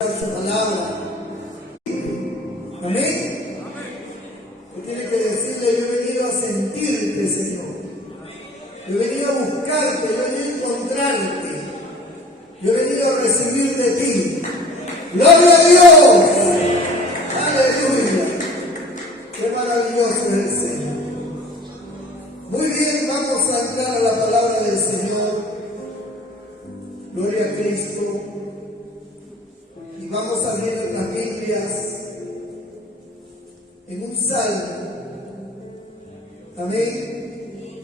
su palabra. Amén. Usted tiene que decirle: yo he venido a sentirte, Señor. Yo he venido a buscarte, yo he venido a encontrarte. Yo he venido a recibir de ti. ¡Gloria a Dios! ¡Aleluya! ¡Qué maravilloso es el Señor! Muy bien, vamos a entrar a la palabra del Señor. Gloria a Cristo. Y vamos a abrir nuestras Biblias en un salmo. Amén.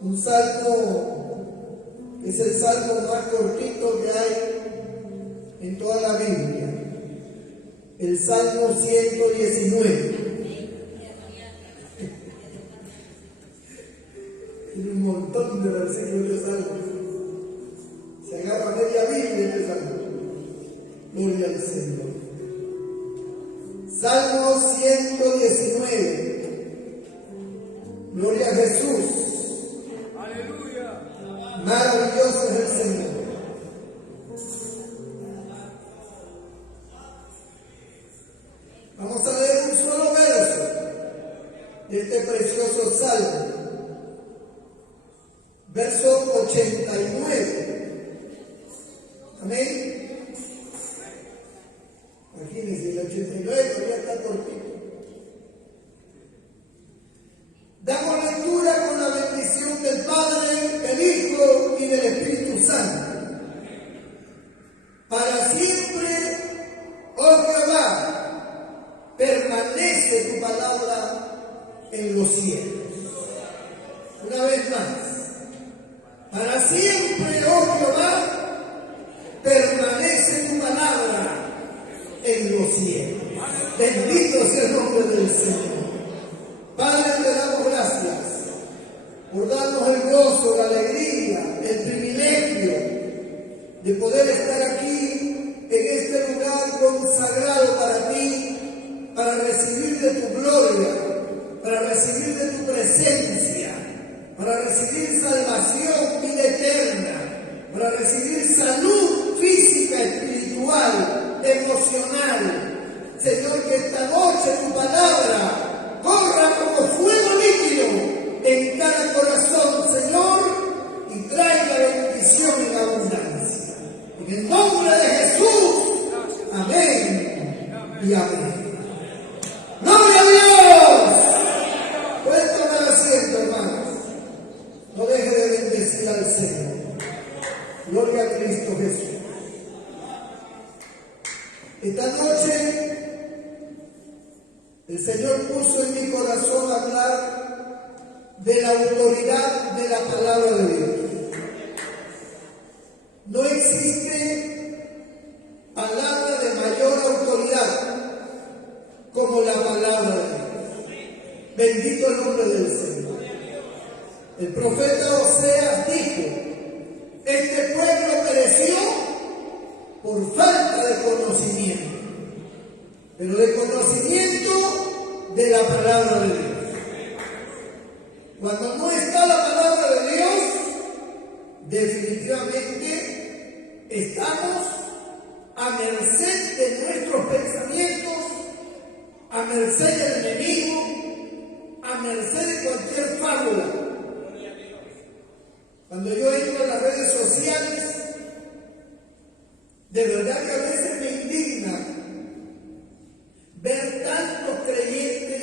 Un salmo que es el salmo más cortito que hay en toda la Biblia. El Salmo 119. Tiene un montón de versículos de salmo. Se agarra media Biblia de salmo. Gloria al Señor. Salmo 119. Gloria a Jesús. Aleluya. Maravilloso es el Señor. Vamos a leer un solo verso de este precioso salmo. Verso 89. Amén. Imagínense, el 89 todavía está cortito. Damos lectura con la bendición del Padre, del Hijo y del Espíritu Santo. Para siempre, oh Jehová, permanece tu palabra en los cielos. Una vez más. Para siempre, oh Jehová, permanece tu palabra en los cielos. Bendito sea el nombre del Señor. Padre, te damos gracias por darnos el gozo, la alegría, el privilegio de poder estar aquí en este lugar consagrado para ti, para recibir de tu gloria, para recibir de tu presencia, para recibir salvación, vida eterna, para recibir salud física, espiritual, emocional. Señor, que esta noche tu palabra corra como fuego líquido en cada corazón, Señor, y traiga bendición en abundancia. En el nombre de Jesús, amén y amén. ¡Gloria a Dios! Pueden tomar asiento, hermanos. No deje de bendecir al Señor. Gloria a Cristo Jesús. Esta noche el Señor puso en mi corazón hablar de la autoridad de la palabra de Dios. No existe palabra de mayor autoridad como la palabra de Dios. Bendito el nombre del Señor. El profeta Oseas dijo: este pueblo pereció por falta de conocimiento, pero de conocimiento de la palabra de Dios. Cuando no está la palabra de Dios, definitivamente estamos a merced de nuestros pensamientos, a merced del enemigo, a merced de cualquier fábula. Cuando yo entro en las redes sociales, de verdad que a veces me indigna ver tantos creyentes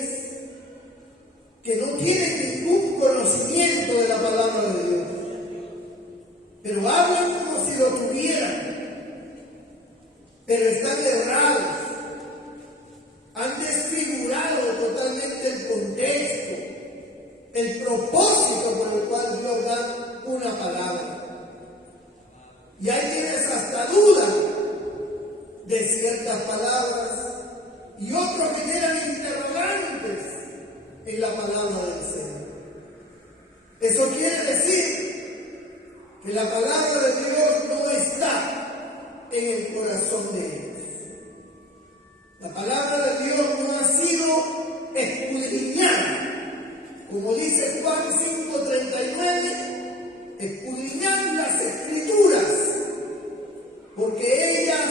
que no tienen ningún conocimiento de la palabra de Dios, pero hablan como si lo tuvieran, pero están errados, han desfigurado totalmente el contexto, el propósito por el cual Dios da una palabra. Y ahí tienes hasta dudas de ciertas palabras y otros generan interrogantes en la palabra del Señor. Eso quiere decir que la palabra de Dios no está en el corazón de ellos. La palabra de Dios no ha sido escudriñada, como dice Juan 5:39, escudriñar las Escrituras, porque ellas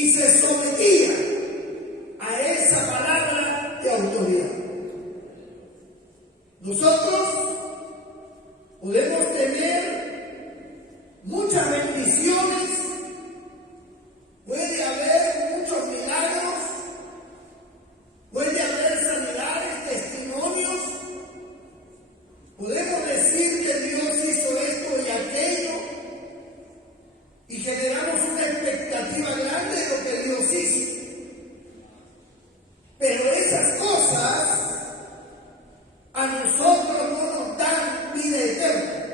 y se sometía a esa palabra de autoridad. Nosotros podemos tener muchas bendiciones, puede haber muchos milagros, puede haber sanidades, testimonios, podemos decir que Dios hizo esto y aquello y generamos una expectativa grande de lo que Dios hizo. Pero esas cosas a nosotros no nos dan vida eterna.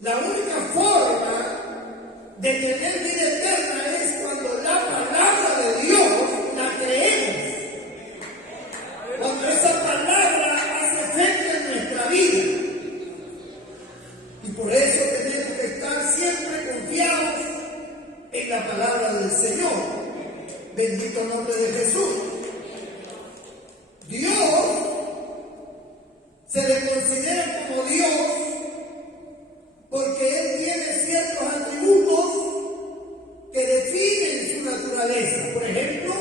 La única forma de tener vida eterna es cuando la palabra de Dios la creemos. Cuando esa palabra hace efecto en nuestra vida. Y por eso tenemos que estar siempre confiados en la palabra del Señor. Bendito nombre de Jesús. Dios se le considera como Dios porque Él tiene ciertos atributos que definen su naturaleza. Por ejemplo,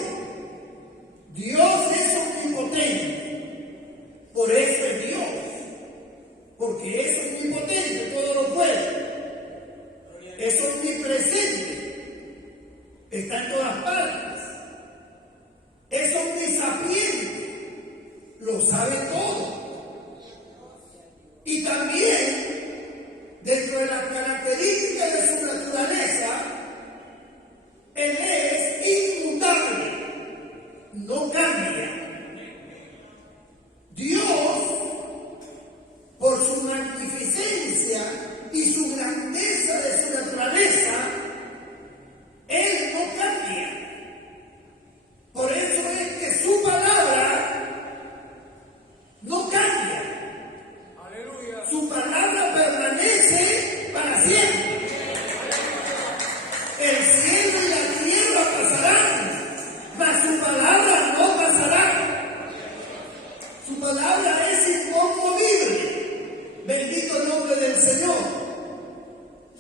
Dios es omnipotente, por eso es Dios, porque es omnipotente, todo lo puede, es omnipresente, está en todas partes, es omnisapiente, lo sabe todo. Y también, dentro de las características de su naturaleza, Él es inmutable, no cambia. Dios, por su magnificencia y su grandeza de su naturaleza, Él no cambia. Por eso es que su palabra no cambia. Su palabra permanece para siempre. El cielo y la tierra pasarán, mas su palabra no pasará. Su palabra es inconmovible. Bendito el nombre del Señor.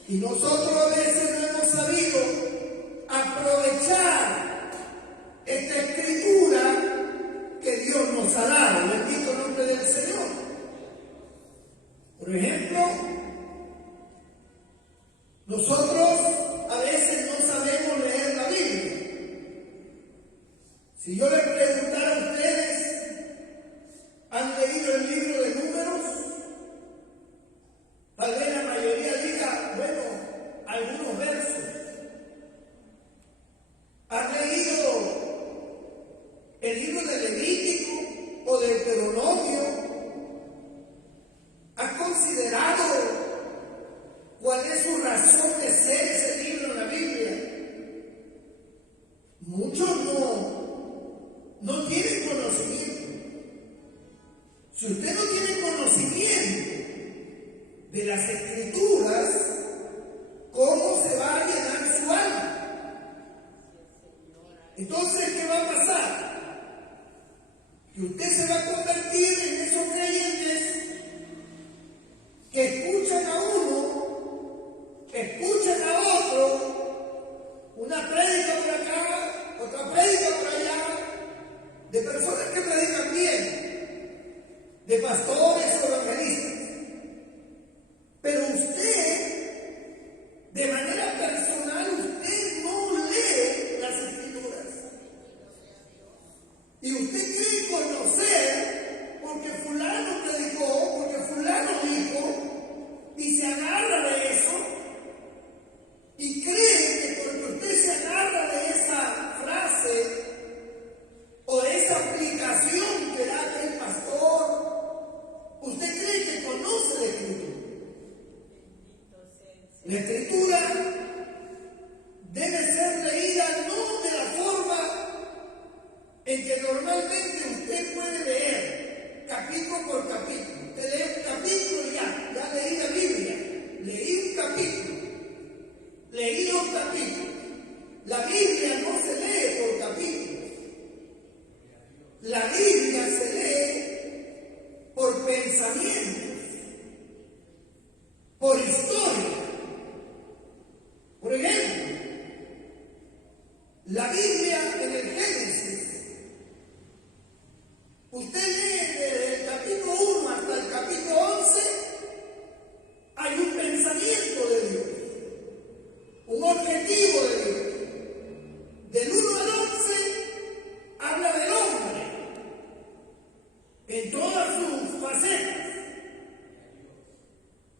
Y nosotros a veces no hemos sabido aprovechar esta escritura que Dios nos ha dado. Bendito el nombre del Señor. Por ejemplo, nosotros a veces no sabemos leer la Biblia. Si yo les preguntara a ustedes, ¿han leído el libro de Números? Tal vez la mayoría diga, bueno, algunos versos. ¿Han leído el libro de Levítico o de Deuteronomio? ¿Ha considerado cuál es su razón de ser ese libro en la Biblia? Muchos no tienen conocimiento. Si usted no tiene conocimiento de las Escrituras, ¿cómo se va a llenar su alma? Entonces, ¿qué va a pasar? Que usted se va a convertir en esos creyentes que escuchan a uno, escuchan a otro, una prédica por acá, otra prédica por allá, de personas que predican bien, de pastores o evangelistas. Pero usted, de manera personal, usted no lee las Escrituras. Y usted cree conocer La Biblia en el Génesis, usted lee desde el capítulo 1 hasta el capítulo 11, hay un pensamiento de Dios, un objetivo de Dios. Del 1 al 11 habla del hombre en todas sus facetas.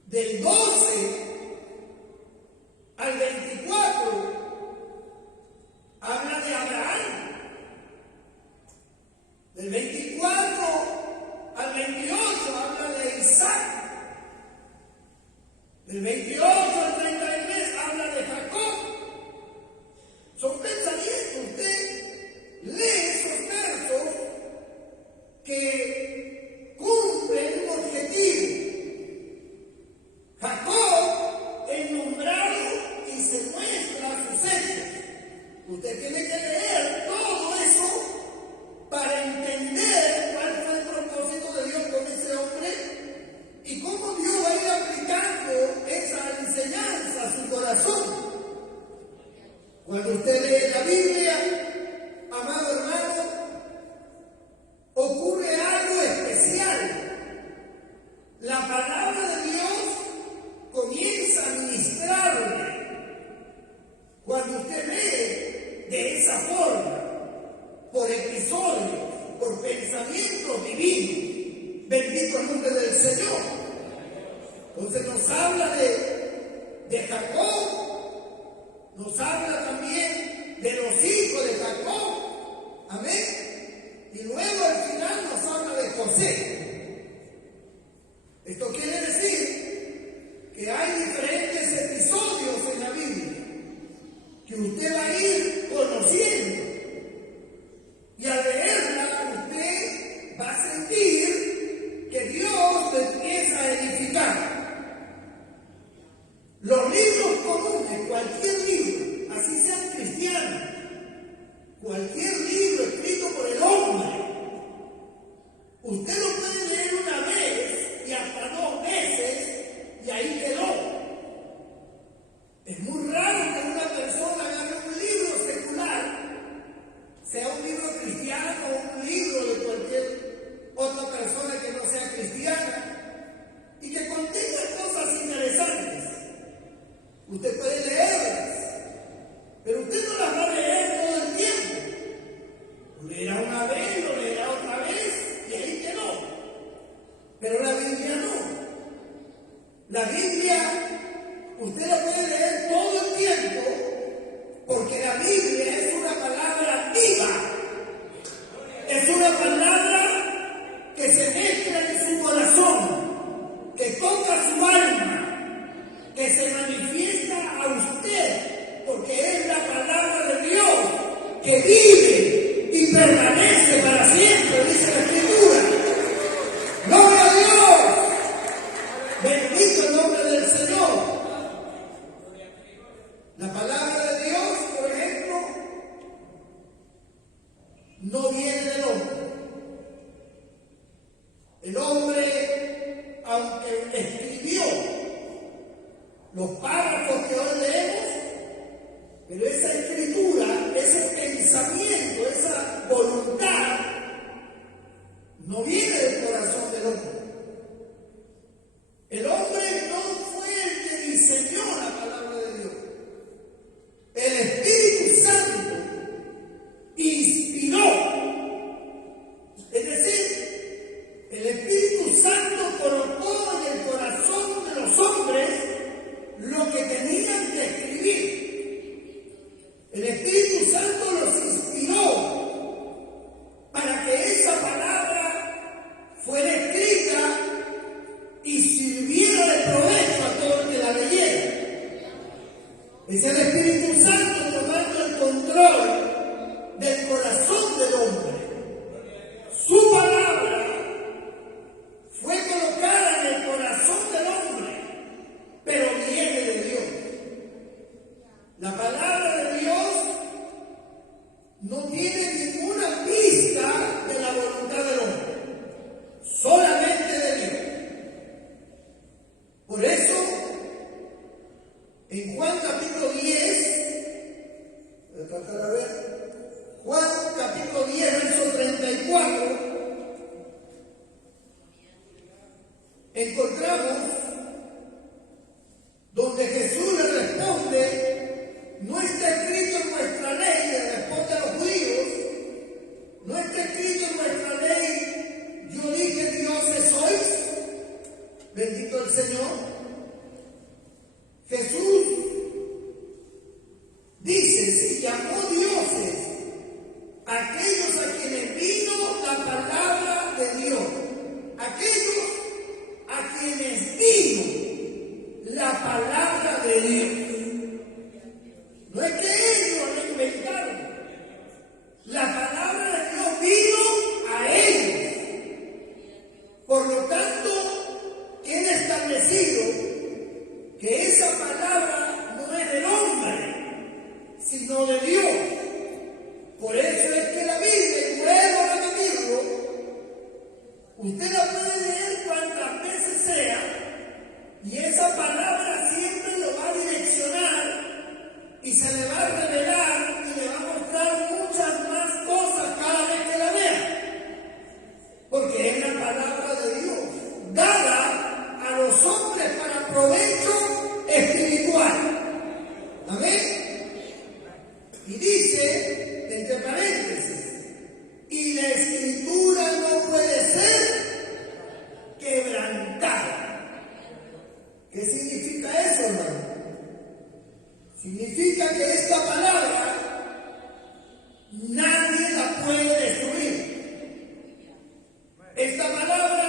Del 12 al 24 habla de Abraham. Del 24 al 28 habla de Isaac. Del 28 al 33 habla de Jacob. Son pensamientos. Usted lee esos versos que cumplen un objetivo. Jacob es nombrado y se muestra sus hechos. Usted tiene que leer todo eso para entender cuál fue el propósito de Dios con ese hombre y cómo Dios va a ir aplicando esa enseñanza a su corazón. Cuando usted lee la Biblia, amado hermano, ocurre algo especial. La palabra de Dios comienza a ministrarle. Cuando usted lee de esa forma, por episodios, por pensamientos divinos, bendito el nombre del Señor. Entonces nos habla de Jacob, nos habla también de los hijos de Jacob, amén, y luego al final nos habla de José. Esto quiere decir que hay diferentes episodios en la Biblia que usted va a ir conociendo. Y al leerla, usted va a sentir que Dios lo empieza a edificar. Los libros comunes, cualquier libro, así sean cristianos, cualquier libro escrito por el hombre, usted lo puede leer una vez y hasta 2 veces y ahí quedó. Es muy raro que una persona agarre un libro secular, sea un libro cristiano o un libro de cualquier otra persona que no sea cristiana, y que contenga cosas interesantes. Usted puede leerlas, pero usted no las va a leer todo el tiempo. Lo leerá una vez, lo leerá otra vez, y ahí quedó. Pero la Biblia no. La Biblia usted la puede leer todo el tiempo, porque la Biblia es una palabra viva. Es una palabra que se mezcla en su corazón, que toca su alma, que se manifiesta a usted, porque es la palabra de Dios que vive y permanece para siempre, dice la Escritura. ¡Gloria a Dios! Bendito el nombre del Señor. La palabra de Dios, por ejemplo, no viene del hombre. El hombre, aunque escribió los párrafos que hoy leemos, pero esa escritura, ese pensamiento, esa voluntad, no viene del corazón del hombre. El hombre no fue el que diseñó la palabra de Dios. El Espíritu Santo inspiró. Es decir, el Espíritu Santo colocó en el corazón de los hombres lo que tenían que escribir. El Espíritu Santo los inspiró para que esa palabra fuera escrita y sirviera de provecho a todo el que la leyera. Es el Espíritu Santo tomando el control del corazón del hombre. Su palabra fue colocada en el corazón del hombre, pero viene de Dios. La palabra de Dios no tiene ninguna pista de la voluntad del hombre, solamente de Dios. Por eso, en Juan capítulo 10, voy a tratar a ver, sino de Dios. Por eso es que la Biblia, y vuelvo a repetirlo, usted la puede leer cuantas veces sea, y esa palabra siempre lo va a direccionar y se le va a revelar y le va a mostrar muchas más cosas cada vez que la vea. Porque es la palabra de Dios, dada a los hombres para provecho espiritual. Amén. Y dice, entre paréntesis, y la escritura no puede ser quebrantada. ¿Qué significa eso, hermano? Significa que esta palabra nadie la puede destruir. Esta palabra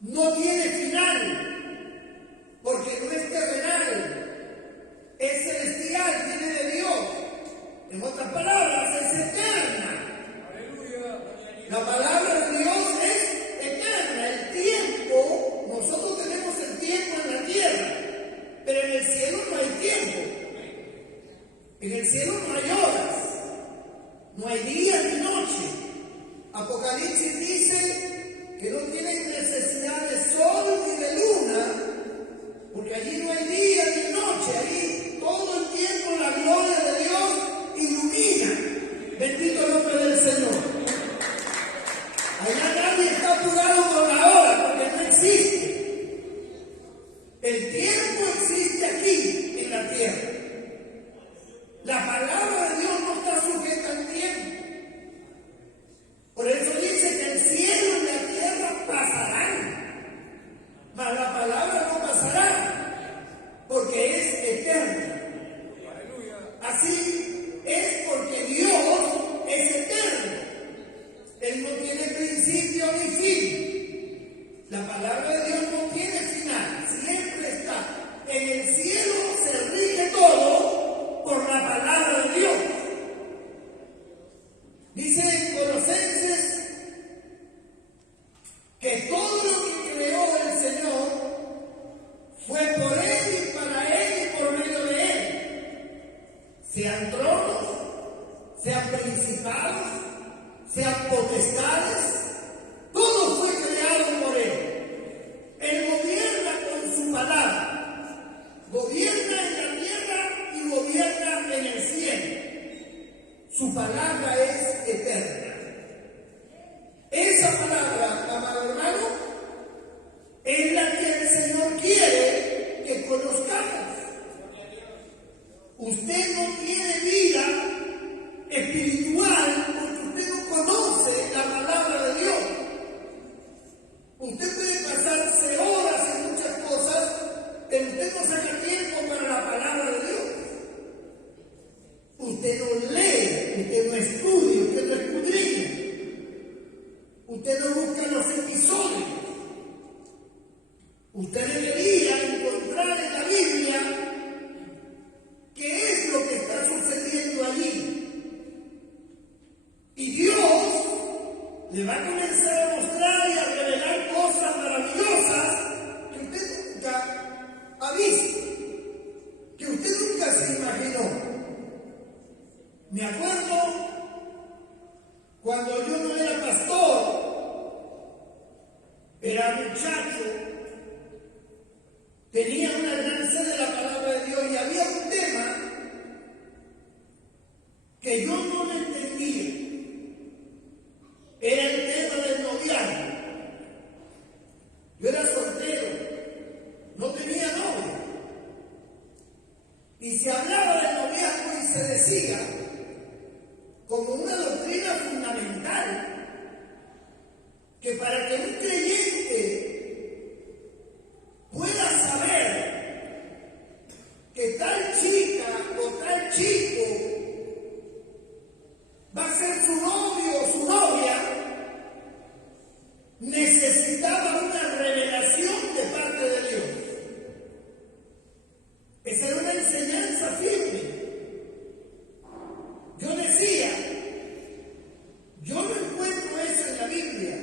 no tiene final, porque no es terrenal, es celestial, viene de Dios. En otras palabras, es eterna. La palabra de Dios es eterna. El tiempo, nosotros tenemos el tiempo en la tierra, pero en el cielo no hay tiempo. En el cielo no hay horas, no hay día ni noche. Apocalipsis dice que no tienen necesidad de sol ni de luna, porque allí no hay día ni noche, allí todo el tiempo la gloria de Dios ilumina. Bendito el nombre del Señor. Allá nadie está apurado con la hora, porque no existe. El tiempo existe aquí, en la tierra. La palabra de Dios no está sujeta al tiempo. Por eso dice que el cielo y la tierra pasarán, mas la palabra no pasará, porque es eterna. Así es porque Dios es eterno. Él no tiene principio ni fin. La palabra de Dios no tiene final, siempre está. En el cielo se rige todo por la palabra de Dios. Dice en Colosenses que todo lo que creó el Señor fue por Él y para Él y por medio de Él. Sean tronos, sean principados, sean potestades, todo fue creado por Él. Él gobierna con su palabra, gobierna en la tierra y gobierna en el cielo. Su palabra es eterna. Esa palabra, amado hermano, es la que el Señor quiere que conozcamos. Usted no tiene vida espiritual porque usted no conoce la palabra de Dios. Usted puede pasarse horas en muchas cosas, pero usted no saca tiempo para la palabra de Dios. Usted no lee, usted no estudia, usted no escudriña. Usted no busca los episodios. Usted debería encontrar en la Biblia qué es lo que está sucediendo allí. Y Dios le va a comenzar a mostrar y a revelar cosas maravillosas que usted nunca ha visto, que usted nunca se imaginó. Me acuerdo cuando yo no era pastor, era muchacho, tenía una gran sed de la palabra de Dios y había un tema que yo no lo entendía. Era el tema del noviazgo. Yo era soltero, no tenía novia. Y se hablaba del noviazgo y se decía como una doctrina fundamental, que para que un creyente pueda saber que tal chica o tal chico va a ser su novio o su novia, necesitaba una revelación de parte de Dios. Esa era una enseñanza firme. Yo decía, yo no encuentro eso en la Biblia.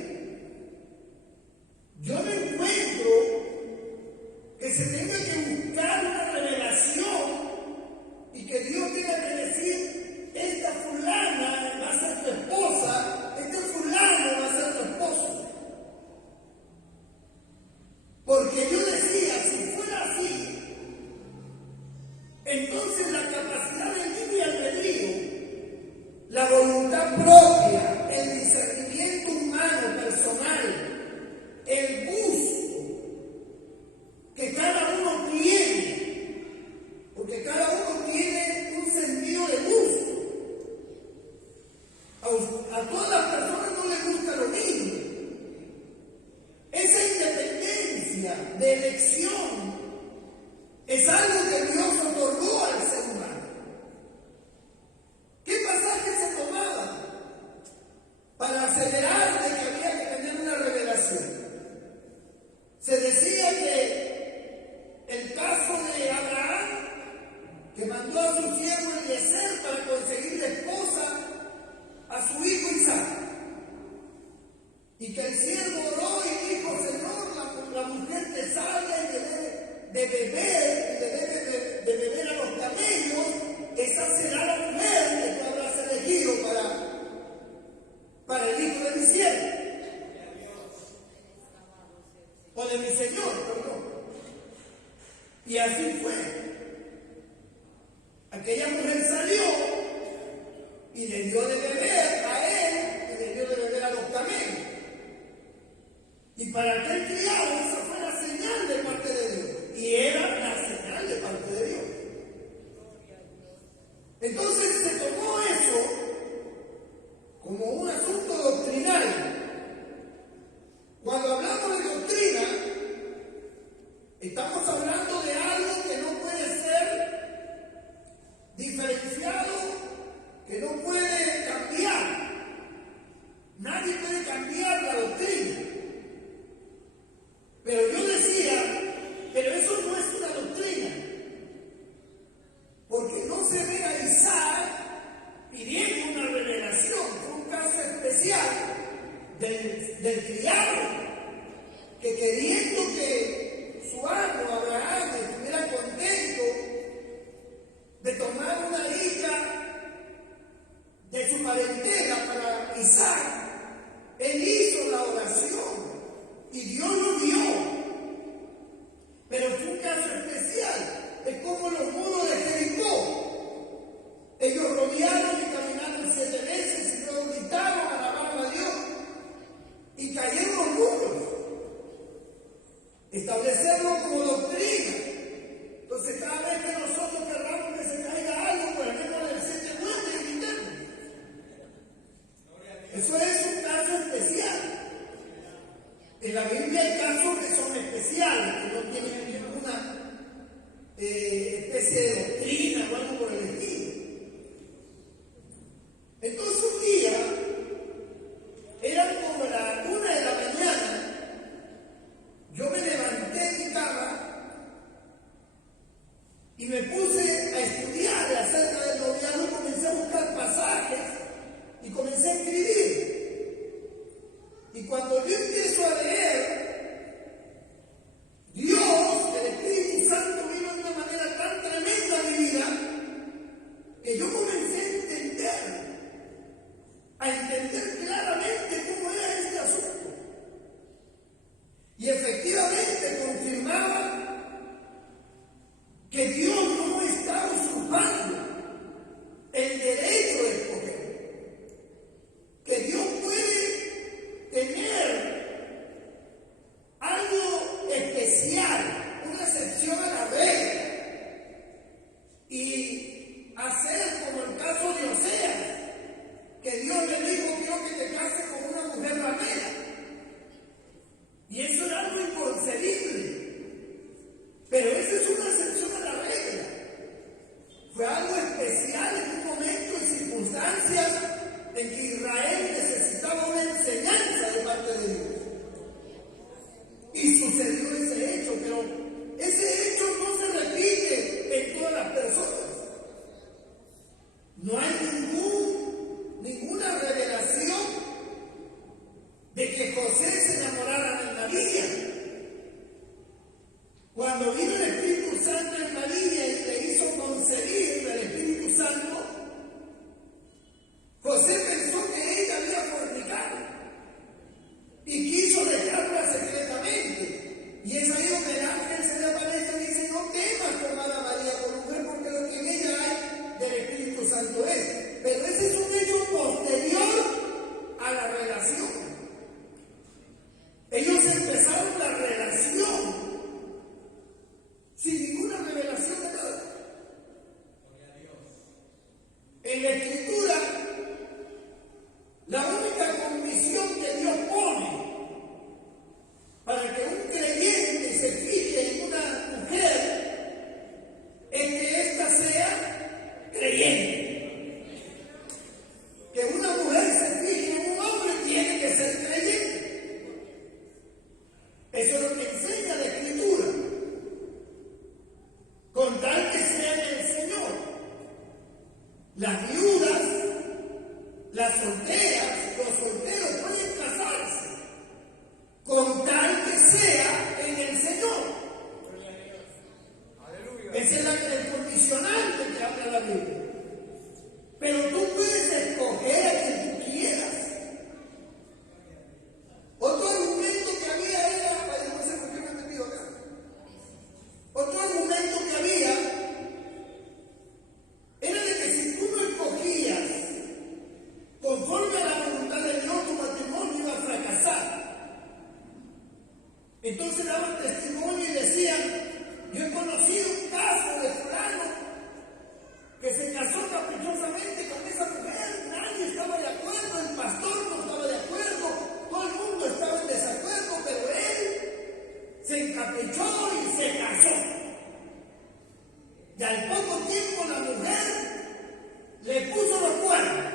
No hay ninguna revelación de que José se enamorara de María. Cuando vino el Espíritu Santo en María y le hizo concebir del Espíritu Santo, José pensó que ella había fornicado y quiso dejarla secretamente. Y es ahí donde el ángel se le aparece y dice: no temas tomar a María por mujer, porque lo que en ella hay del Espíritu Santo es. Pero ese es un hecho posterior a la relación. Ellos empezaron la relación sin ninguna revelación de nada. En la Escritura, la única condición que Dios pone para que un creyente se fije en una mujer es que ésta sea creyente. Que una mujer se fije en un hombre tiene que ser creyente. Eso es lo que enseña la Escritura. Con tal que sea en el Señor. Las viudas, las solteras, los solteros pueden casarse con tal que sea en el Señor. Ese es el condicionante que habla la Biblia. Pero tú puedes escoger a quien tú quieras. Otro argumento que había era, no sé por qué me he metido acá. Otro argumento que había era de que si tú no escogías conforme a la voluntad de Dios, tu matrimonio iba a fracasar. Entonces daban testimonio y decían: yo he conocido un caso de fulano que se casó caprichosamente con esa mujer, nadie estaba de acuerdo, el pastor no estaba de acuerdo, todo el mundo estaba en desacuerdo, pero él se encaprichó y se casó. Y al poco tiempo la mujer le puso los cuernos.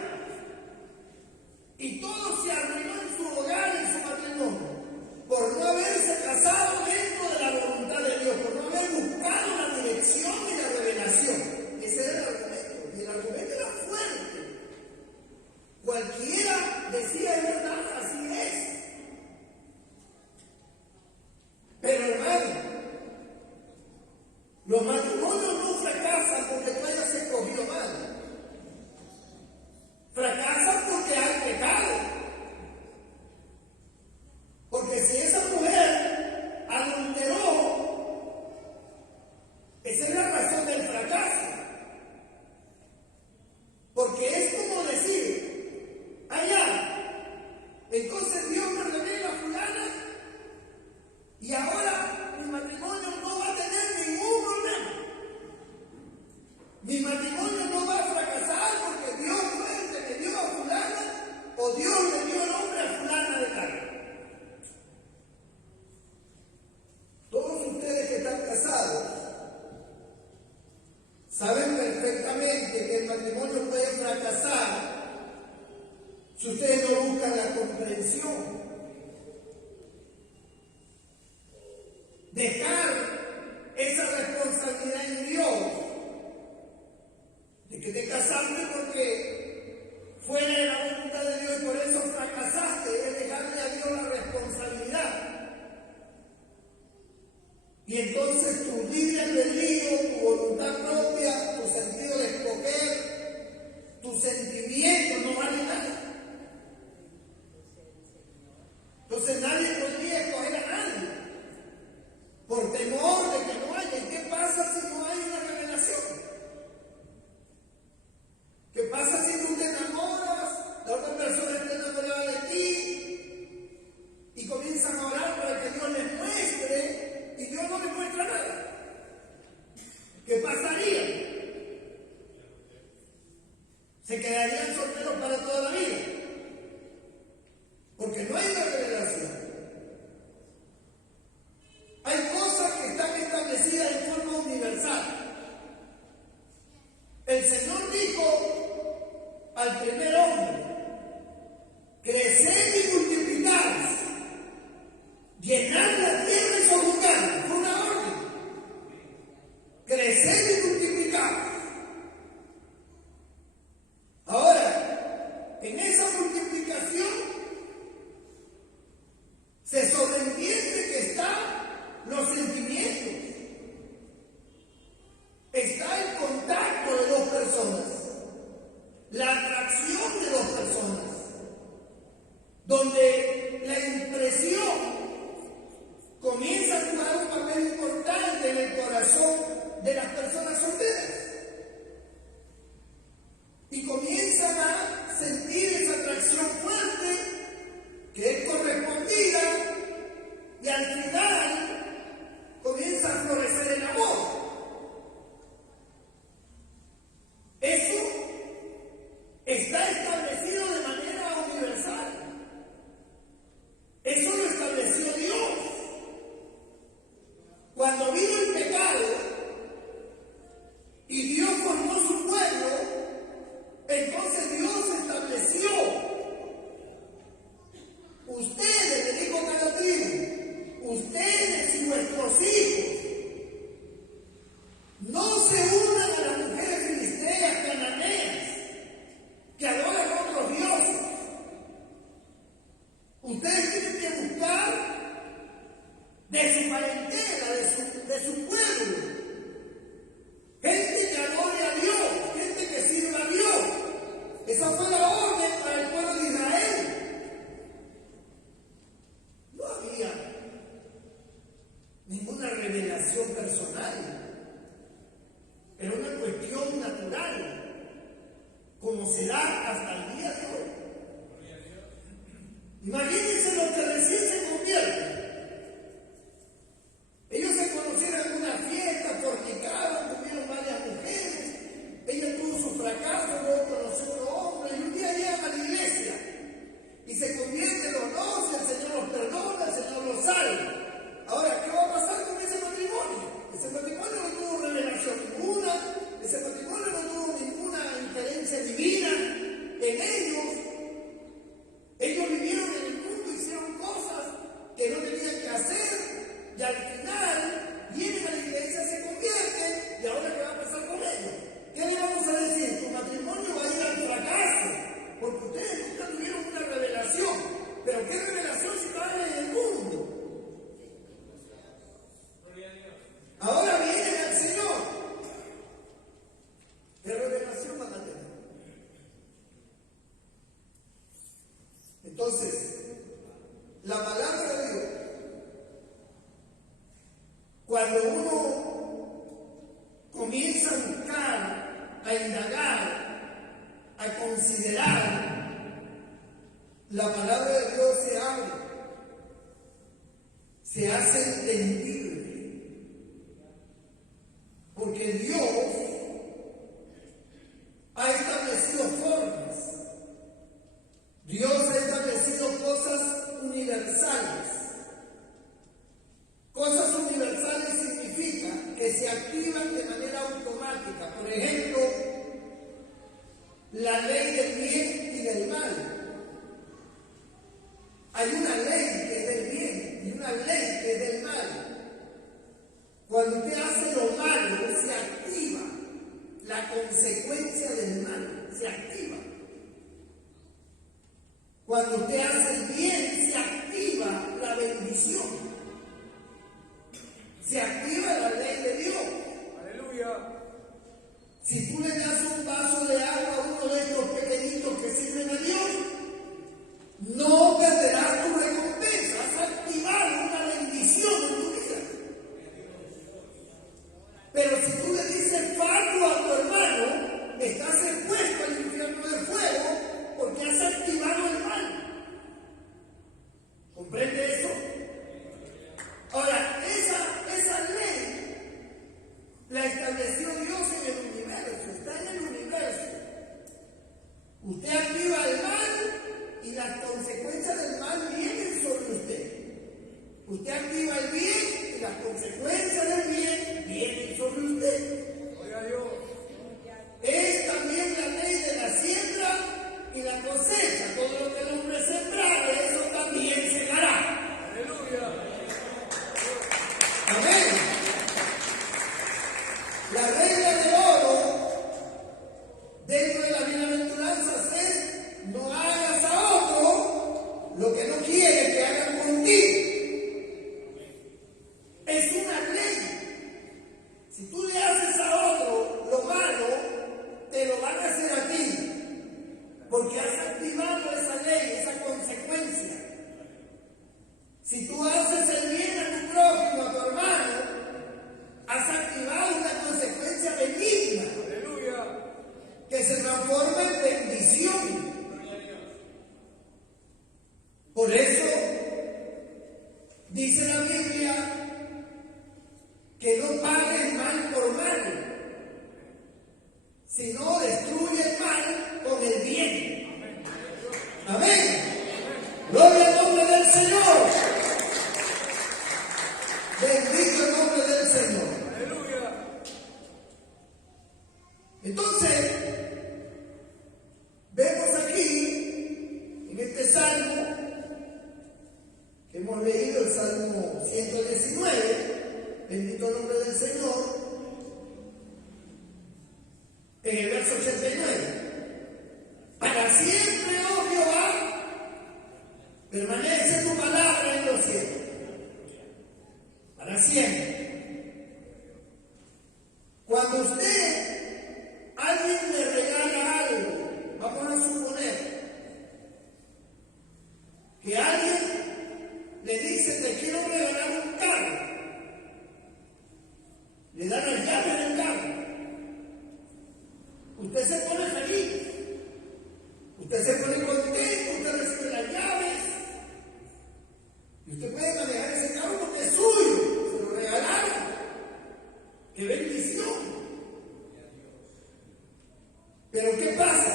Y todo se arruinó en su hogar y en su matrimonio, por no haberse casado dentro de la voluntad de Dios, por no haber buscado la dirección y la revelación. Ese era el argumento, y el argumento era fuerte. Cualquiera decía: es verdad, así es. Pero hermano, los matrimonios no fracasan porque tú hayas escogido mal. Fracasan porque hay pecado. Porque si esa mujer adulteró, esa es la razón del fracaso. Porque es como decir: allá, entonces Dios me revela a fulana y ahora mi matrimonio no va a tener ningún problema. Mi matrimonio no va a fracasar porque Dios fue el que me dio a fulana, o Dios le dio el nombre a fulana de tal. Todos ustedes que están casados saben perfectamente que el matrimonio puede fracasar si ustedes no buscan la comprensión. Dejar esa responsabilidad en Dios, de que te casaste porque fuera de la voluntad de Dios y por eso fracasaste, es dejarle a Dios la responsabilidad. Y entonces tu libre albedrío, tu voluntad propia, tu sentido de escoger, tu sentimiento no vale nada. Entonces nadie podría escoger a nadie por temor de que no haya. ¿Y qué pasa si no hay una revelación? ¿Qué pasa si tú te enamoras, la otra persona está enamorada de ti y comienzan a orar para que Dios les muestre y Dios no les muestra nada? ¿Qué pasaría? Se quedarían solteros para toda la vida, porque no hay una revelación. Hay cosas que están establecidas en forma universal. El Señor dijo al primer hombre: creced y multiplicaos, llenad la tierra y sojuzgadla. Fue una orden. Creced y multiplicaos. Entonces Dios estableció, ustedes, le dijo a cada tribu, ustedes y vuestros hijos, no se unan a las mujeres filisteas, cananeas, que adoran a otros dioses. Ustedes tienen que buscar de su parentela, de su pueblo, gente que adore a Dios, gente que sirva a Dios. Esa fue la orden para el pueblo de Israel. No había ninguna revelación personal. Era una cuestión natural, como será hasta el día de hoy. Imagínense los que recién se convierten. Ellos se conocieron en una fiesta, fornicaron, tuvieron varias mujeres. Ella tuvo su fracaso, luego conoció a otro hombre y un día llegan a la iglesia y se convierten los dos, el Señor los perdona, el Señor los salva. Ahora, ¿qué va a pasar con ese matrimonio? Ese matrimonio no tuvo revelación ninguna, ese matrimonio no tuvo ninguna injerencia divina en ellos. Ellos vivieron en el mundo, hicieron cosas que no tenían que hacer y al final vienen a la iglesia, se convierten y ahora ¿qué va a pasar con ellos? ¿Qué le vamos a decir? Tu matrimonio va a ir al fracaso porque ustedes nunca tuvieron una revelación. ¿Pero qué revelación si estaban en el mundo? Ahora vienen al Señor. ¿Qué revelación van a tener? Entonces, la palabra de Dios, cuando uno comienza a buscar, a indagar, a considerar, la palabra de Dios se abre, se hace entendible. Porque Dios ha establecido formas. Dios ha establecido cosas universales. Cosas universales significa que se activan de manera automática. Por ejemplo, la ley del bien y del mal. Hay una ley que es del bien y una ley que es del mal. Cuando usted hace lo malo, se activa la consecuencia del mal, se activa. Cuando usted hace el bien, se activa la bendición. Se activa la ley de Dios. Aleluya. Si tú le das un vaso de agua a uno de estos pequeñitos que sirven a Dios, no perderás tu recompensa. Has activado una bendición en tu vida. Pero si tú le dices fardo a tu hermano, estás expuesto al infierno de fuego porque has activado el mal. ¿Comprende eso? Ahora, esa ley la estableció Dios en el universo, está en el universo. Usted activa el mal y las consecuencias del mal vienen sobre usted. Usted activa el bien y las consecuencias del bien vienen sobre usted. Oiga Dios. Es también la ley de la siembra y la cosecha. Todo lo que el hombre sembrare, eso también segará. Aleluya. Amén. La regla de oro dentro de las bienaventuranzas es: no hagas a otro lo que no quieres que hagan contigo. Es una ley. Si tú le haces a otro lo malo, te lo van a hacer a ti. Porque has activado esa ley, esa consecuencia. Si tú haces el bien a tu prójimo, a tu hermano, has activado una consecuencia benigna. Aleluya. Que se transforma en bendición. Por eso dice la Biblia que no pagues mal por mal, sino destruye el mal con el bien. Amén. Gloria al nombre del Señor. Bendito el nombre del Señor. Aleluya. Entonces, bendito el nombre del Señor, en el verso 89. Para siempre, oh Jehová, permanece tu palabra en los cielos. Para siempre. Cuando alguien le regala algo, vamos a suponer que alguien le dice, te quiero regalar un carro. Le dan las llaves del carro. Usted se pone feliz. Usted se pone contento, usted recibe las llaves. Y usted puede manejar ese carro porque es suyo. Se lo regalaron. ¡Qué bendición! Pero ¿qué pasa?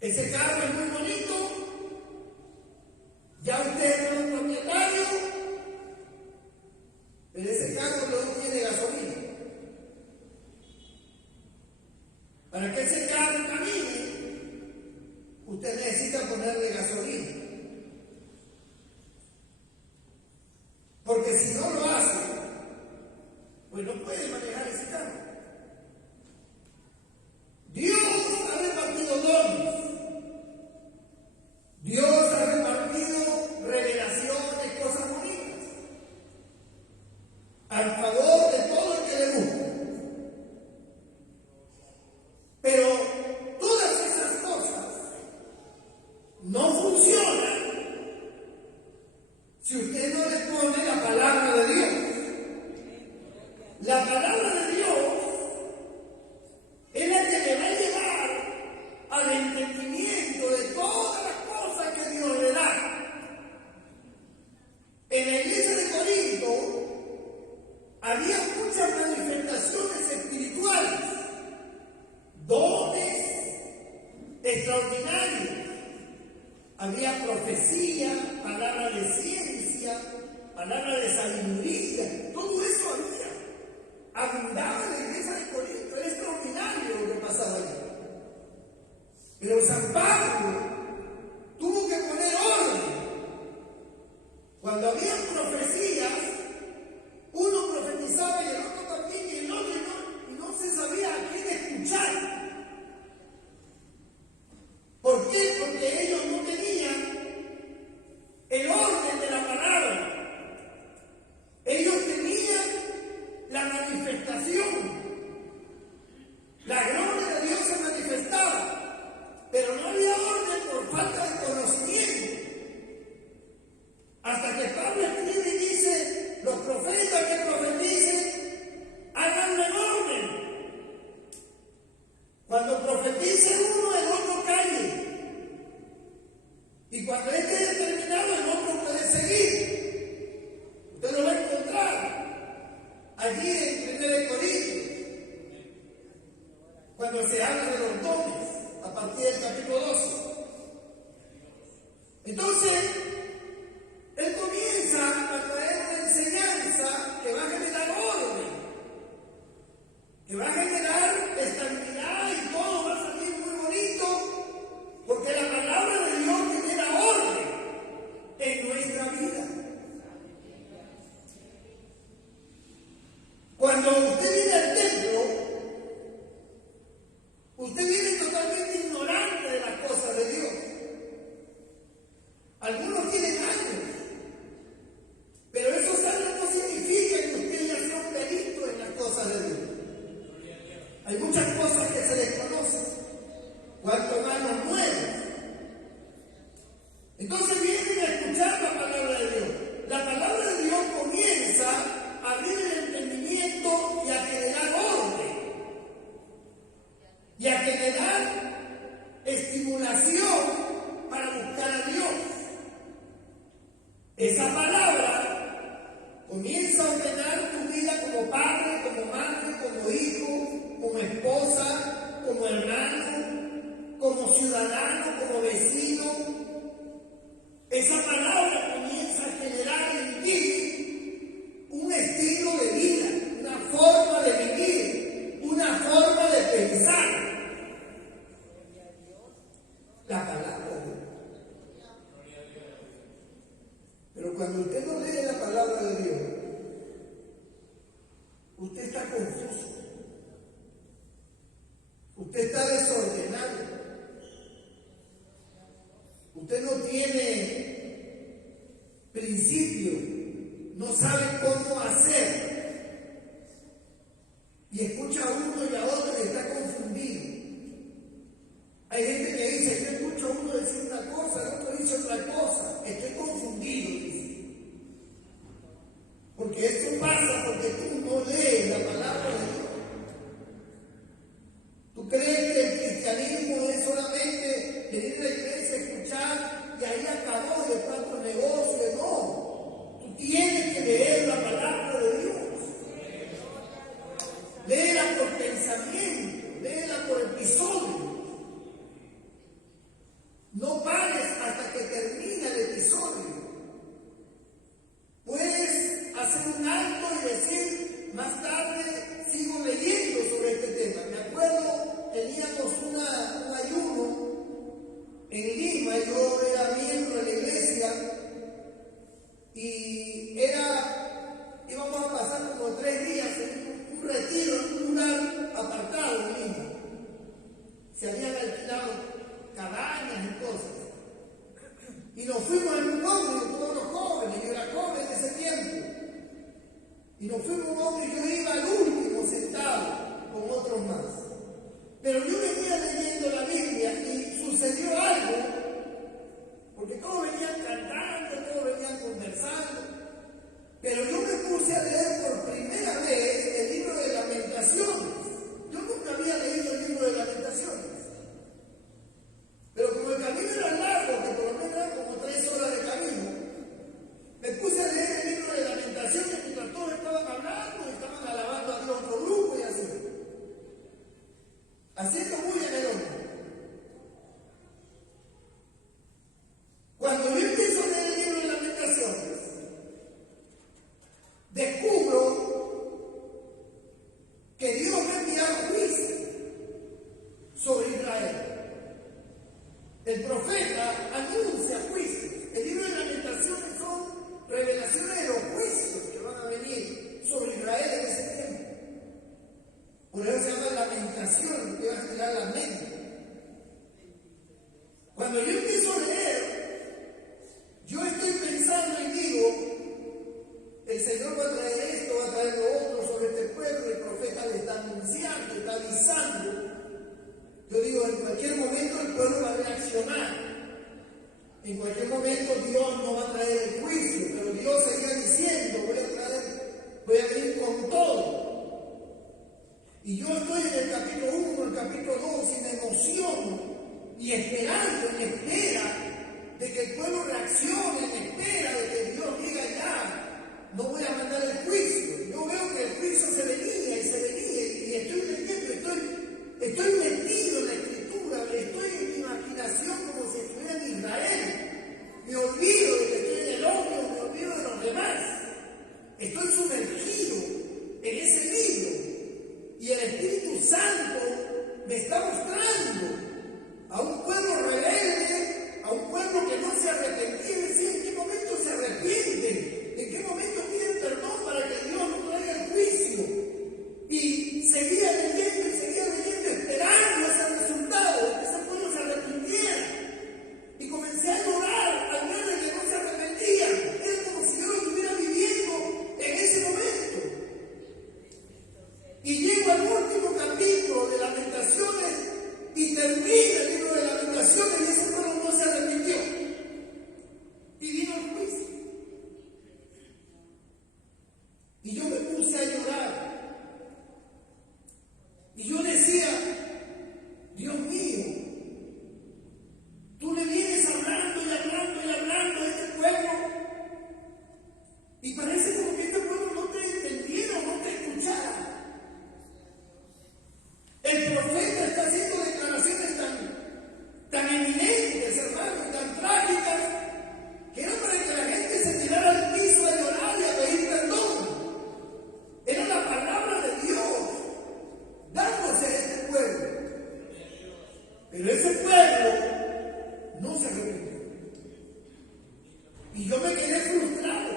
Ese carro es muy bonito. Ya usted es un propietario. Pero ese carro no tiene gasolina. Para que ese carro camine, usted necesita ponerle gasolina. Porque si no lo hace, pues no puede manejar ese carro. Dios ha repartido dones. Dios ha repartido revelaciones, cosas bonitas, al favor de todo el que le gusta. Pero todas esas cosas no funcionan si usted no le pone la palabra de Dios. La palabra de Dios es la que le va a llevar al entendimiento de todas las cosas que Dios le da. En la iglesia de Corinto había muchas manifestaciones espirituales, dones extraordinarios. Había profecía, palabra de ciencia, palabra de sabiduría, todo eso había. Abundaba en la iglesia de Corinto, era extraordinario lo que pasaba allí. Pero San Pablo tuvo que poner orden. Cuando había profecías, uno profetizaba y el otro también, y el otro y no se sabía a quién escuchar. ¿Por qué? Porque ellos no tenían el orden de la palabra. Ellos tenían la manifestación. La gloria de Dios se manifestaba, pero no había orden por falta de conocimiento. Hasta que Pablo escribe y dice, los profetas que profeticen, háganlo en orden. Cuando profetice uno, el otro calle. Y cuando esté determinado, el otro puede seguir. Usted lo va a encontrar allí en 1 Corintios, cuando se habla de los dones, a partir del capítulo 12. Entonces, él comienza a traer una enseñanza que va a generar orden, que va a generar estabilidad y todo va a salir muy bonito, porque la palabra de Dios genera orden en nuestra vida. Cuando usted viene al templo, usted viene totalmente ignorante de las cosas de Dios. Algunos tienen años, pero eso no significa que usted ya sea un perito en las cosas de Dios. Hay muchas cosas que se desconocen, cuanto más nos mueven. Entonces vienen a escuchar la palabra de Dios. La palabra de Dios comienza a abrir el entendimiento y a generar orden, y a generar estimulación para buscar a Dios. Esa palabra comienza a ordenar tu vida como padre, como madre, como hijo, como esposa, como hermano, como ciudadano, como vecino. Esa palabra comienza a generar en ti un estilo de vida, una forma de vivir, una forma de pensar. La palabra de Dios. Pero cuando usted no lee la palabra de Usted está desordenado. Usted no tiene principio, no sabe cómo hacer. Y escucha a uno y a otro y está confundido. Hay gente que dice, yo escucho a uno decir una cosa, el otro dice otra cosa. Estoy confundido, dice. Porque eso pasa porque tú no lees la palabra de Dios. ¿Tú crees que el cristianismo es solamente venir a la iglesia, escuchar y ahí acabó y después tu negocio? No. Tú tienes que leer la palabra de Dios. Léela por pensamiento, léela por episodio. No pares hasta que termine el episodio. Puedes hacer un alto y decir, más tarde sigo leyendo sobre este tema. Me acuerdo, teníamos un ayuno en Lima, yo era miembro de la iglesia y íbamos a pasar como 3 días en un retiro, en un lugar apartado en Lima. Se habían alquilado cabañas y cosas. Y nos fuimos en un ómnibus, todos los jóvenes, yo era joven en ese tiempo. Y nos fuimos en un ómnibus, yo iba al último sentado con otros más. Pero yo venía leyendo la Biblia y sucedió algo, porque todos venían cantando, todos venían conversando. Pero yo me puse a leer por primera vez el libro de Lamentaciones. Yo nunca había leído el libro de Lamentaciones. Pero como el camino era largo, que por lo menos eran como 3 horas de camino, me puse a leer el libro de Lamentaciones mientras todos estaban hablando y estaban alabando a Dios, otro grupo y así. Haciendo muy en el hombre. Cuando yo empiezo a leer el libro de Lamentaciones, descubro que Dios va a enviar juicio sobre Israel. El profeta anuncia juicios. El libro de Lamentaciones son revelaciones de los juicios que van a venir sobre Israel en ese tiempo. Por eso se llama lamentación, que va a generar lamento. Cuando yo empiezo a leer, yo estoy pensando y digo, el Señor va a traer esto, va a traer lo otro sobre este pueblo, el profeta le está anunciando, está avisando. Yo digo, en cualquier momento el pueblo va a reaccionar. En cualquier momento Dios no va a traer el juicio, pero Dios seguía diciendo, voy a venir con todo. Y yo estoy en el capítulo 1, el capítulo 2 y me emociono y esperando, en espera de que el pueblo reaccione, en espera de que Dios diga ya, no voy a mandar el juicio. Yo veo que el juicio se venía y estoy leyendo, estoy metido en la escritura, estoy en mi imaginación como si estuviera en Israel. Me olvido de que estoy en el hombre, me olvido de los demás. Estoy sumergido en ese libro. Y el Espíritu Santo me está mostrando a un pueblo rebelde, a un pueblo que no se arrepentía. ¿En qué momento se arrepienten? ¿En qué momento piden perdón para que Dios no traiga el juicio? Y seguía leyendo, esperando ese resultado, de que ese pueblo se arrepintiera. Y comencé a llorar al ver que no se arrepentía. Era como si yo lo estuviera viviendo en ese momento. Y llego al último capítulo de Lamentaciones y termina el libro de Lamentaciones y ese pueblo no se arrepintió. Y vino el juicio. Y yo me puse a llorar. Y yo decía, Dios mío, tú le vienes hablando a este pueblo y parece como que este pueblo no te entendiera, no te escuchara. El profeta está haciendo declaraciones tan eminentes, hermano, tan trágicas, que era para que la gente se tirara al piso a llorar y a pedir perdón. Era la palabra de Dios dándose a este pueblo. Pero ese pueblo no se arrepintió. Y yo me quedé frustrado.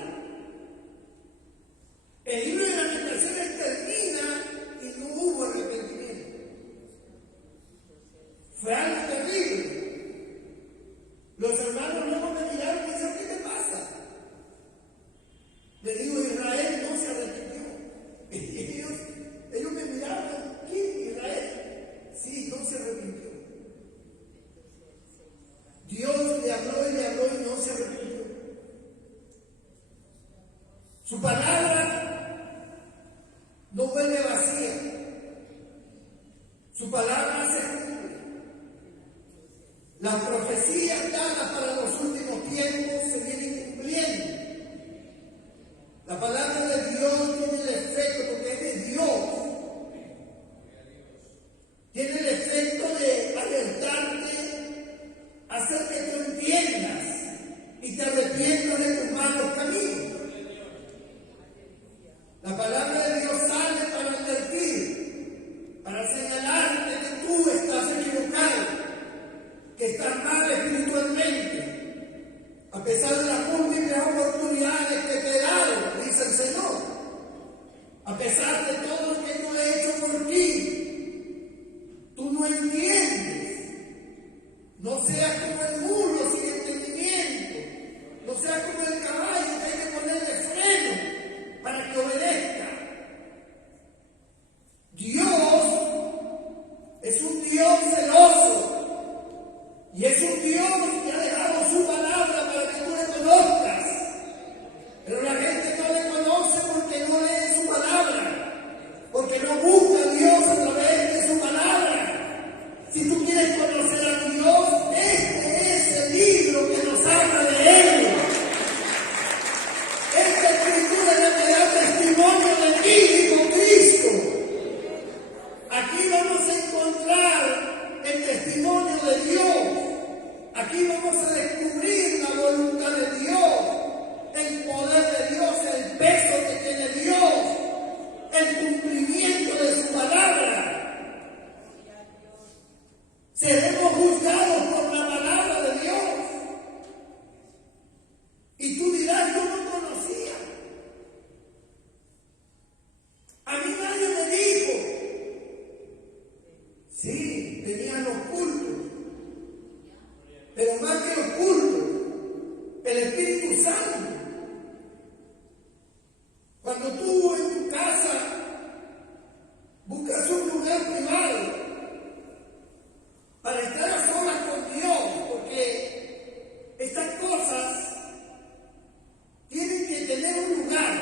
El libro de Lamentaciones termina y no hubo arrepentimiento. Fue algo terrible. Los hermanos luego me miraron y me dijeron, ¿qué te pasa? Le digo, Israel no se arrepintió. Ellos me miraron, ¿quién? Israel. Sí, no se arrepintió. Dios le habló y no se arrepintió. Su palabra no vuelve vacía. Su palabra se cumple. Las profecías dadas para los últimos tiempos se vienen cumpliendo. La palabra de Dios tiene el efecto, porque es de Dios. Tiene el efecto de alertarte, hacer que tú entiendas y te arrepientas de tus malos caminos. La palabra de Dios sale para advertir, para señalarte que tú estás equivocado, que estás mal espiritualmente, a pesar de las múltiples oportunidades que te he dado, dice el Señor, a pesar de todo lo que yo he hecho por ti, tú no entiendes. No seas como el burro sin entendimiento, no seas como el caballo que hay que ponerle freno para que obedezca. Dios es un Dios celoso y es un Dios que ha dejado su palabra para que tú le conozcas. Pero la gente no le conoce porque no lee su palabra, porque no busca a Dios a través de su palabra. Si tú quieres conocer a Dios, este es el libro que nos habla de Él. Esta escritura es la que da testimonio de mí con Cristo. Aquí vamos a encontrar el testimonio de Dios. Aquí vamos a descubrir la voluntad de Dios, el poder de Dios, el peso que tiene Dios, el cumplimiento de su palabra. Seremos juzgados por la palabra de Dios. Y tú dirás, yo no conocía. A mí nadie me dijo. Sí, tenían los cultos. Pero más que los cultos, el Espíritu Santo. Cuando tú en tu casa buscas un lugar privado para estar a solas con Dios, porque estas cosas tienen que tener un lugar.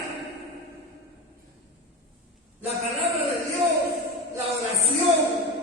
La palabra de Dios, la oración,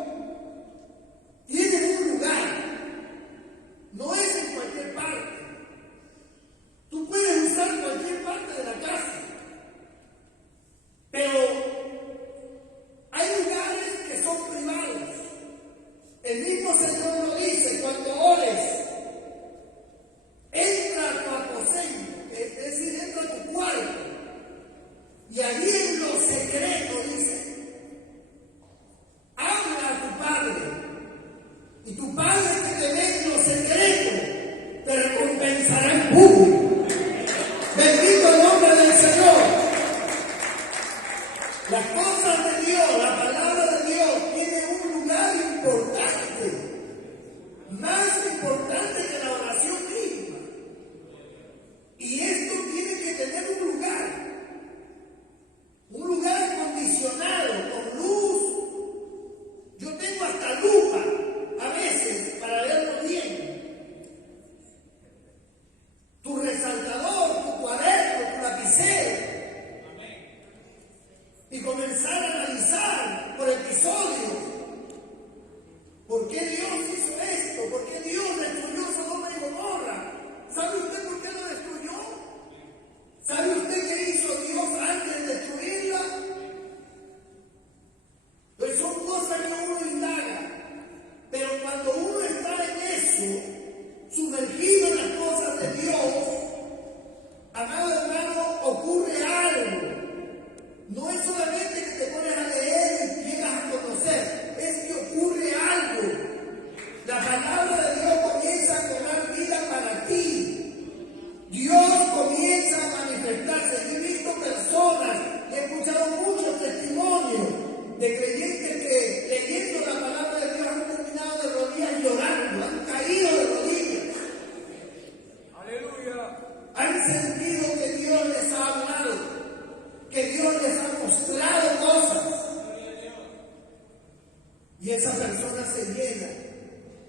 se llena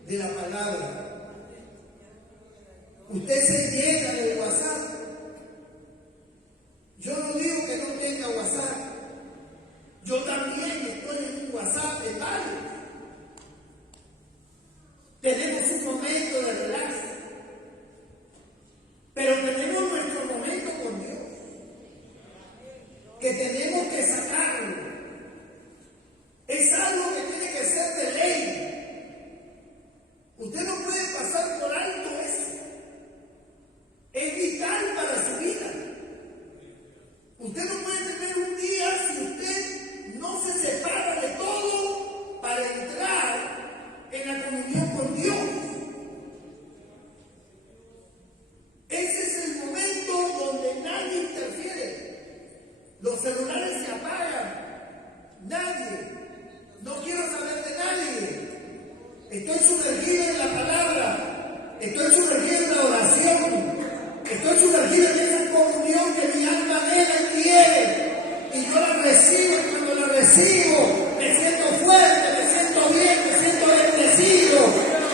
de la palabra. Usted se llena del WhatsApp. Yo no digo que no tenga WhatsApp. Yo también estoy en un WhatsApp de varios. Tenemos un momento de relax. Pero tenemos nuestro momento con Dios, que tenemos que sacarlo. Es algo que tiene que ser de ley. Usted no puede pasar por alto eso. Es vital para su vida. Usted no puede tener un día si usted no se separa de todo para entrar en la comunión con Dios. Ese es el momento donde nadie interfiere. Los celulares se apagan. Nadie. No quiero saber de nadie. Estoy sumergido en la palabra. Estoy sumergido en la oración. Estoy sumergido en esa comunión que mi alma anhela y quiere. Y yo la recibo, y cuando la recibo, me siento fuerte, me siento bien, me siento bendecido.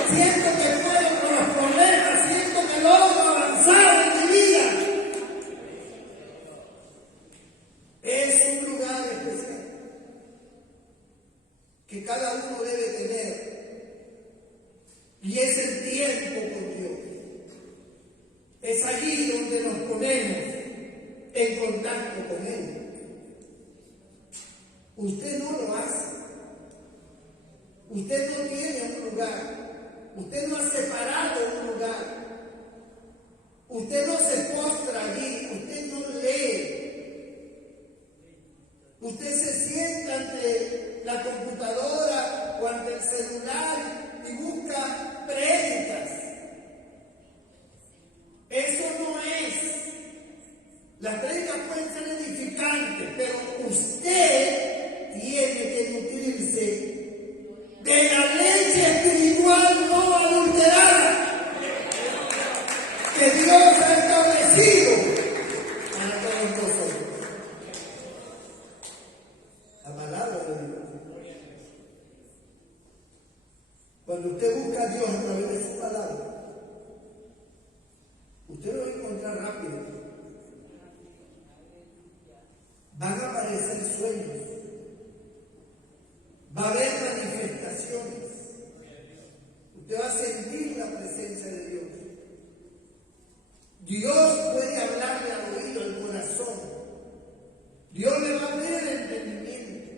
Siento que puedo con los problemas, siento que logro avanzar en mi vida. Es un lugar especial que cada uno debe tener. Y es el tiempo con Dios. Es allí donde nos ponemos en contacto con Él. Usted no lo hace. Usted no tiene un lugar. Usted no ha separado un lugar. Usted no se postra allí. Usted no lee. Usted se sienta ante la computadora o ante el celular y busca prédicas. Eso no es. Las prédicas pueden ser edificantes, pero usted tiene que nutrirse de la leche espiritual no adulterada que Dios ha establecido para todos nosotros. La palabra de Dios. Cuando usted busca a Dios a través de su palabra, usted lo va a encontrar rápido. Van a aparecer sueños. Va a haber manifestaciones. Usted va a sentir la presencia de Dios. Dios puede hablarle al oído, al corazón. Dios le va a abrir el entendimiento.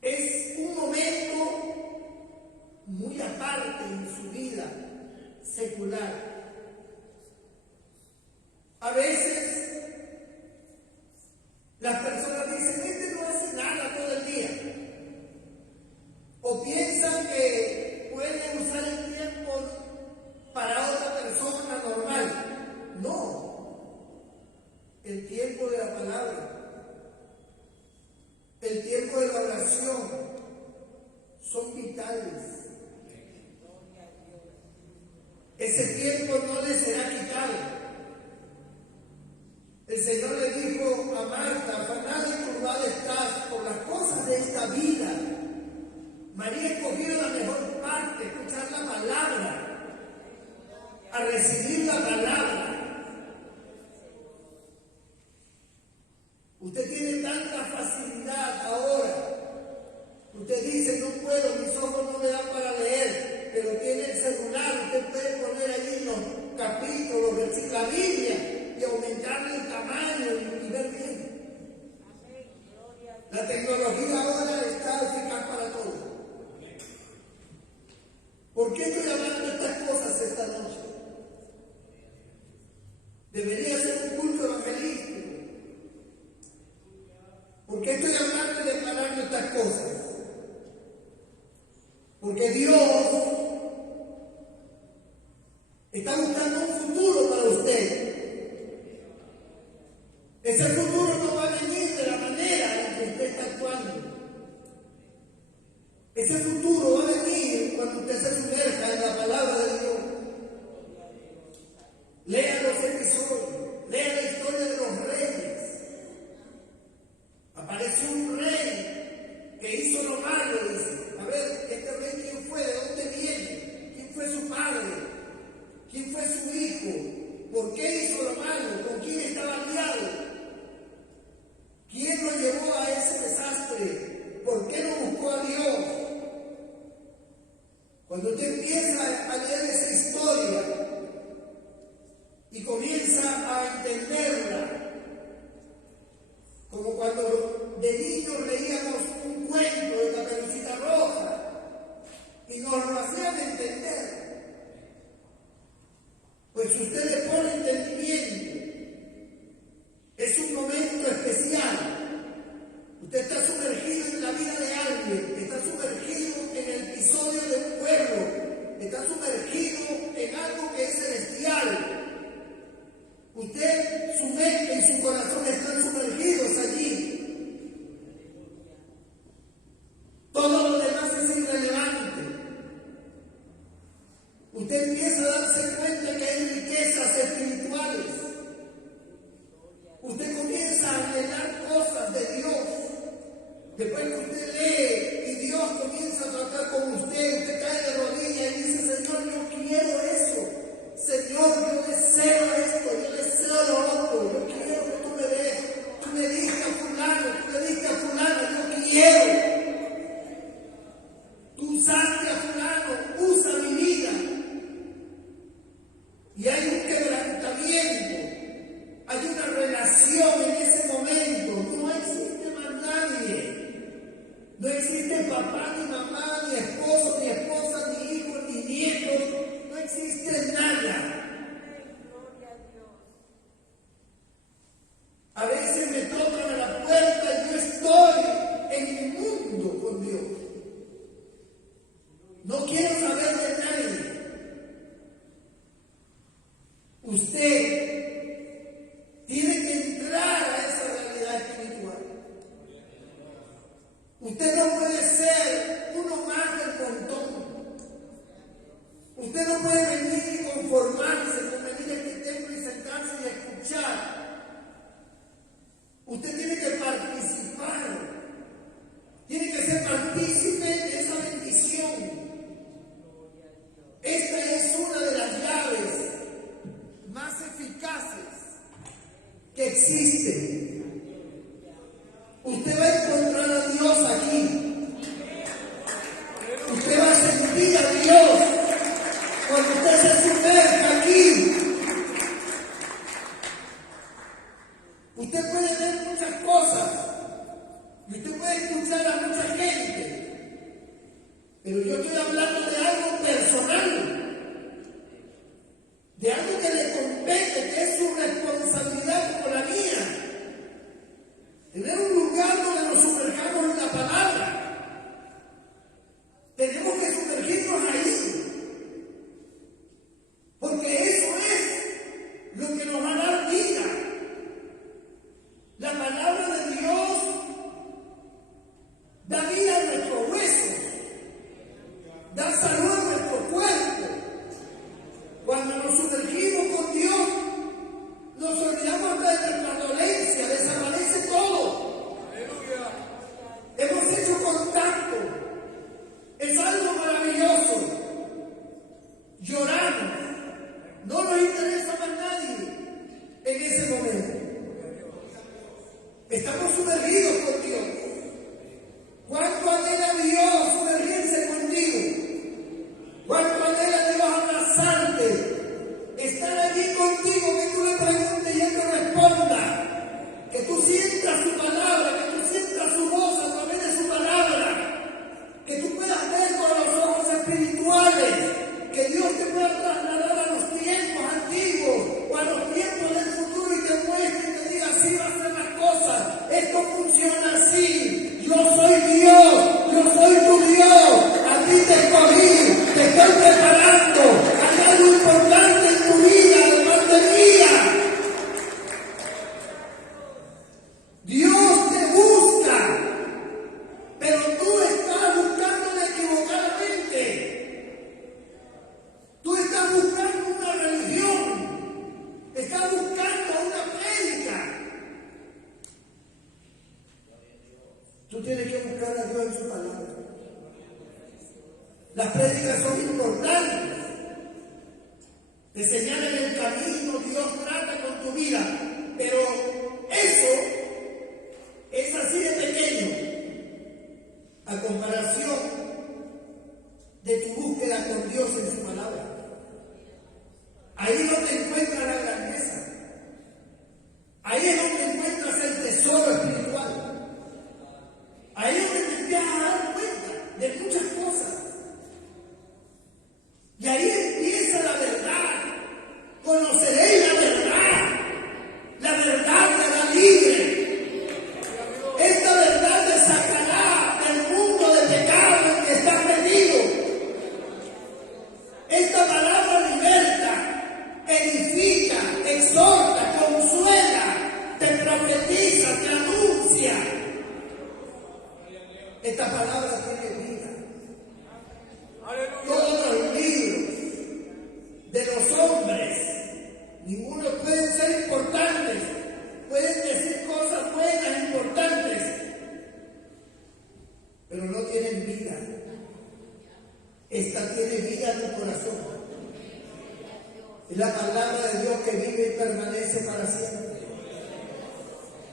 Es un momento muy aparte en su vida secular. A veces las personas dicen, este no hace nada todo el día. O piensan que pueden usar el tiempo para otra persona normal. No. El tiempo de la palabra, el tiempo de la oración son vitales. Ese tiempo no le será quitado. El Señor le dijo a Marta, afanada y turbada estás por las cosas de esta vida. María ha escogido la mejor parte, escuchar la palabra, a recibir la palabra. Usted tiene tanta facilidad ahora. Usted dice, no puedo, mis ojos no me dan para leer, pero tiene el celular, usted puede poner allí los capítulos, la Biblia, y aumentarle el tamaño y ver bien. La tecnología ahora está eficaz para todo. ¿Por qué estoy hablando de estas cosas esta noche? Debería ser un culto evangelístico. ¿Por qué estoy hablando y declarando estas cosas? Porque Dios está buscando un futuro para usted. Ese futuro no va a venir de la manera en que usted está actuando. Ese futuro va a venir cuando usted se sumerja en la palabra de Dios. Lea los episodios, lea la historia de los reyes. Apareció un rey que hizo lo malo, dice. A ver, Cuando usted empieza a leer esa historia y comienza a entenderla, como cuando de niños leíamos un cuento de Caperucita Roja y nos lo hacían entender, pues si usted le pone entendimiento, es un momento especial. Usted está sumergido en la vida de alguien, está sumergido en el episodio de un pueblo, está sumergido en algo que es celestial. Usted, su mente y su corazón están sumergidos allí. Todo lo demás es irrelevante. Usted empieza a darse cuenta que hay riquezas espirituales. Usted comienza a anhelar cosas de Dios. Después que usted lee y Dios comienza a tratar con usted cae de rodillas y dice: Señor, yo quiero eso. Señor, yo deseo esto, yo deseo lo otro. Yo quiero que tú me des. Tú me diste a fulano, tú me diste a fulano, yo quiero. Tú usaste a fulano, usa mi vida. Y hay un quebrantamiento, hay una relación en ese momento. No existe más nadie. No existe papá, ni mamá, ni esposo, ni esposa, ni hijos, ni nietos. No existe nada. A veces me tocan a la puerta y yo estoy en mi mundo con Dios. No quiero saber de nadie. Usted tiene que entrar a esa realidad espiritual. Usted no puede ser uno más del montón. Usted no puede venir y conformarse con venir a este templo y sentarse y escuchar. Usted tiene que participar. Tiene que ser partícipe de esa bendición. Esta es una de las llaves más eficaces que existen. Usted va a encontrar a Dios aquí. Usted va a sentir a Dios cuando usted se sumerja aquí. Usted puede ver muchas cosas y usted puede escuchar a mucha gente, pero yo estoy hablando de algo personal, de algo que le compete, que es su responsabilidad como la mía. Tener un lugar donde nos sumerjamos en la palabra. Tenemos que sumergirnos ahí, porque eso es lo que nos va a dar vida. La palabra de Dios da vida a nuestros huesos, da salud a nuestro cuerpo. Cuando nos sumergimos con Dios, nos olvidamos de nuestra dolencia, desaparece todo. ¡Aleluya! Hemos hecho contacto. Es algo maravilloso. Lloramos. No nos interesa más nadie en ese momento. Estamos sumergidos con Dios. ¿Cuánto anhela Dios sumergirse contigo? ¿Cuánto anhela Dios abrazarte? Estar allí contigo, que tú le preguntes y Él te responda. Que tú sientas su palabra, que tú sientas su voz a través de su palabra. Que tú puedas ver con los ojos espirituales. Que Dios te pueda trasladar a los tiempos antiguos o a los tiempos del futuro y te muestre y te diga: así va a ser las cosas. Esto funciona así. Yo soy Dios, yo soy tu Dios. A ti te escogí, te estoy preparando. Hay algo importante en tu vida, además de mía. Dios te busca, pero tú estás buscándole equivocadamente. Tú estás buscando una religión, estás buscando una prédica. Tú tienes que buscar a Dios en su palabra. Las prédicas son importantes. Te señalan el camino, Dios trata con tu vida. Pero eso es así de pequeño a comparación de tu búsqueda con Dios en su palabra. Ahí es donde encuentras la grandeza. Ahí es donde encuentras el tesoro espiritual. Ahí es donde te empiezas a dar cuenta de muchas cosas. Y ahí empieza la verdad. Conoceréis la verdad. La verdad te hará libre. Esta verdad te sacará del mundo de pecado en que estás metido. Esta palabra liberta, edifica, exhorta, consuela, te profetiza, te anuncia. Esta palabra tiene vida. Todos los libros de los hombres, ninguno pueden ser importantes, pueden decir cosas buenas, importantes, pero no tienen vida. Esta tiene vida en tu corazón. Es la palabra de Dios que vive y permanece para siempre.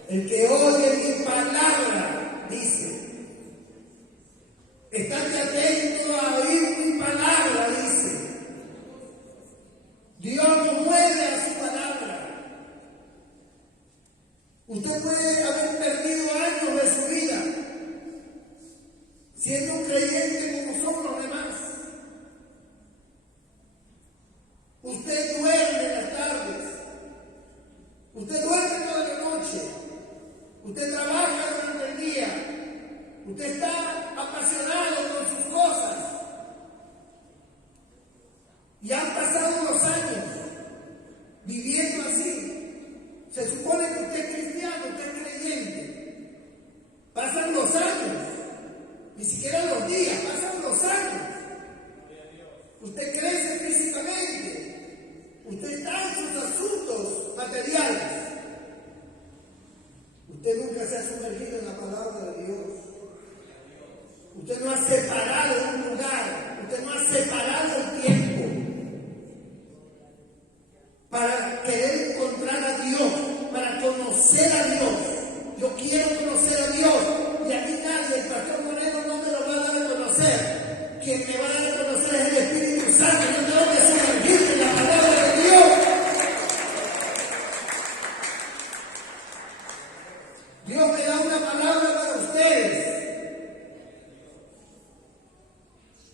El que oye mi palabra, dice, estate atento a oír mi palabra, dice. Dios no mueve a su palabra. Usted puede haber perdido años de su vida siendo un creyente como somos los demás. Usted duerme en las tardes. Usted duerme toda la noche. Usted trabaja durante el día. Usted está apasionado con sus cosas. Y han pasado los años viviendo así. Se supone que usted es cristiano, usted es creyente. Pasan los años. Ni siquiera los días, pasan los años. Usted crece físicamente. Usted está en sus asuntos materiales. Usted nunca se ha sumergido en la palabra de Dios. Usted no ha separado un lugar. Usted no ha separado el tiempo para querer encontrar a Dios, para conocer a Dios. Yo quiero conocer a Dios. Y a mí nadie, el pastor Moreno no me lo va a dar a conocer. Quien me va a dar a conocer es el Espíritu Santo. Yo tengo que sumergirme en la palabra de Dios. Dios me da una palabra para ustedes,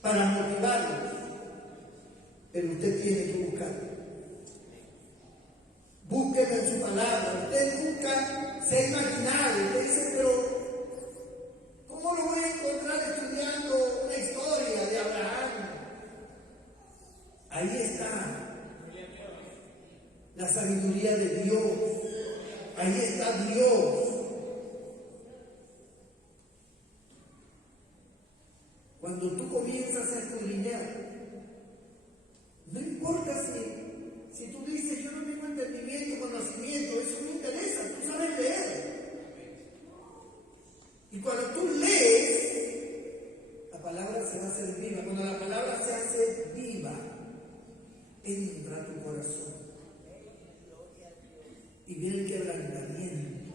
para motivarlos. Pero usted tiene que buscarlo. Búsqueme en su palabra. Usted nunca se ha imaginado. Usted dice, pero ¿cómo lo voy a encontrar estudiando una historia de Abraham? Ahí está la sabiduría de Dios. Ahí está Dios. Cuando tú comienzas a escudriñar, no importa si tú dices, yo no tengo entendimiento, conocimiento, eso no me interesa, tú sabes leer. Y cuando tú lees, la palabra se va a hacer viva. Cuando la palabra se hace viva, entra a tu corazón. Y viene el quebrantamiento,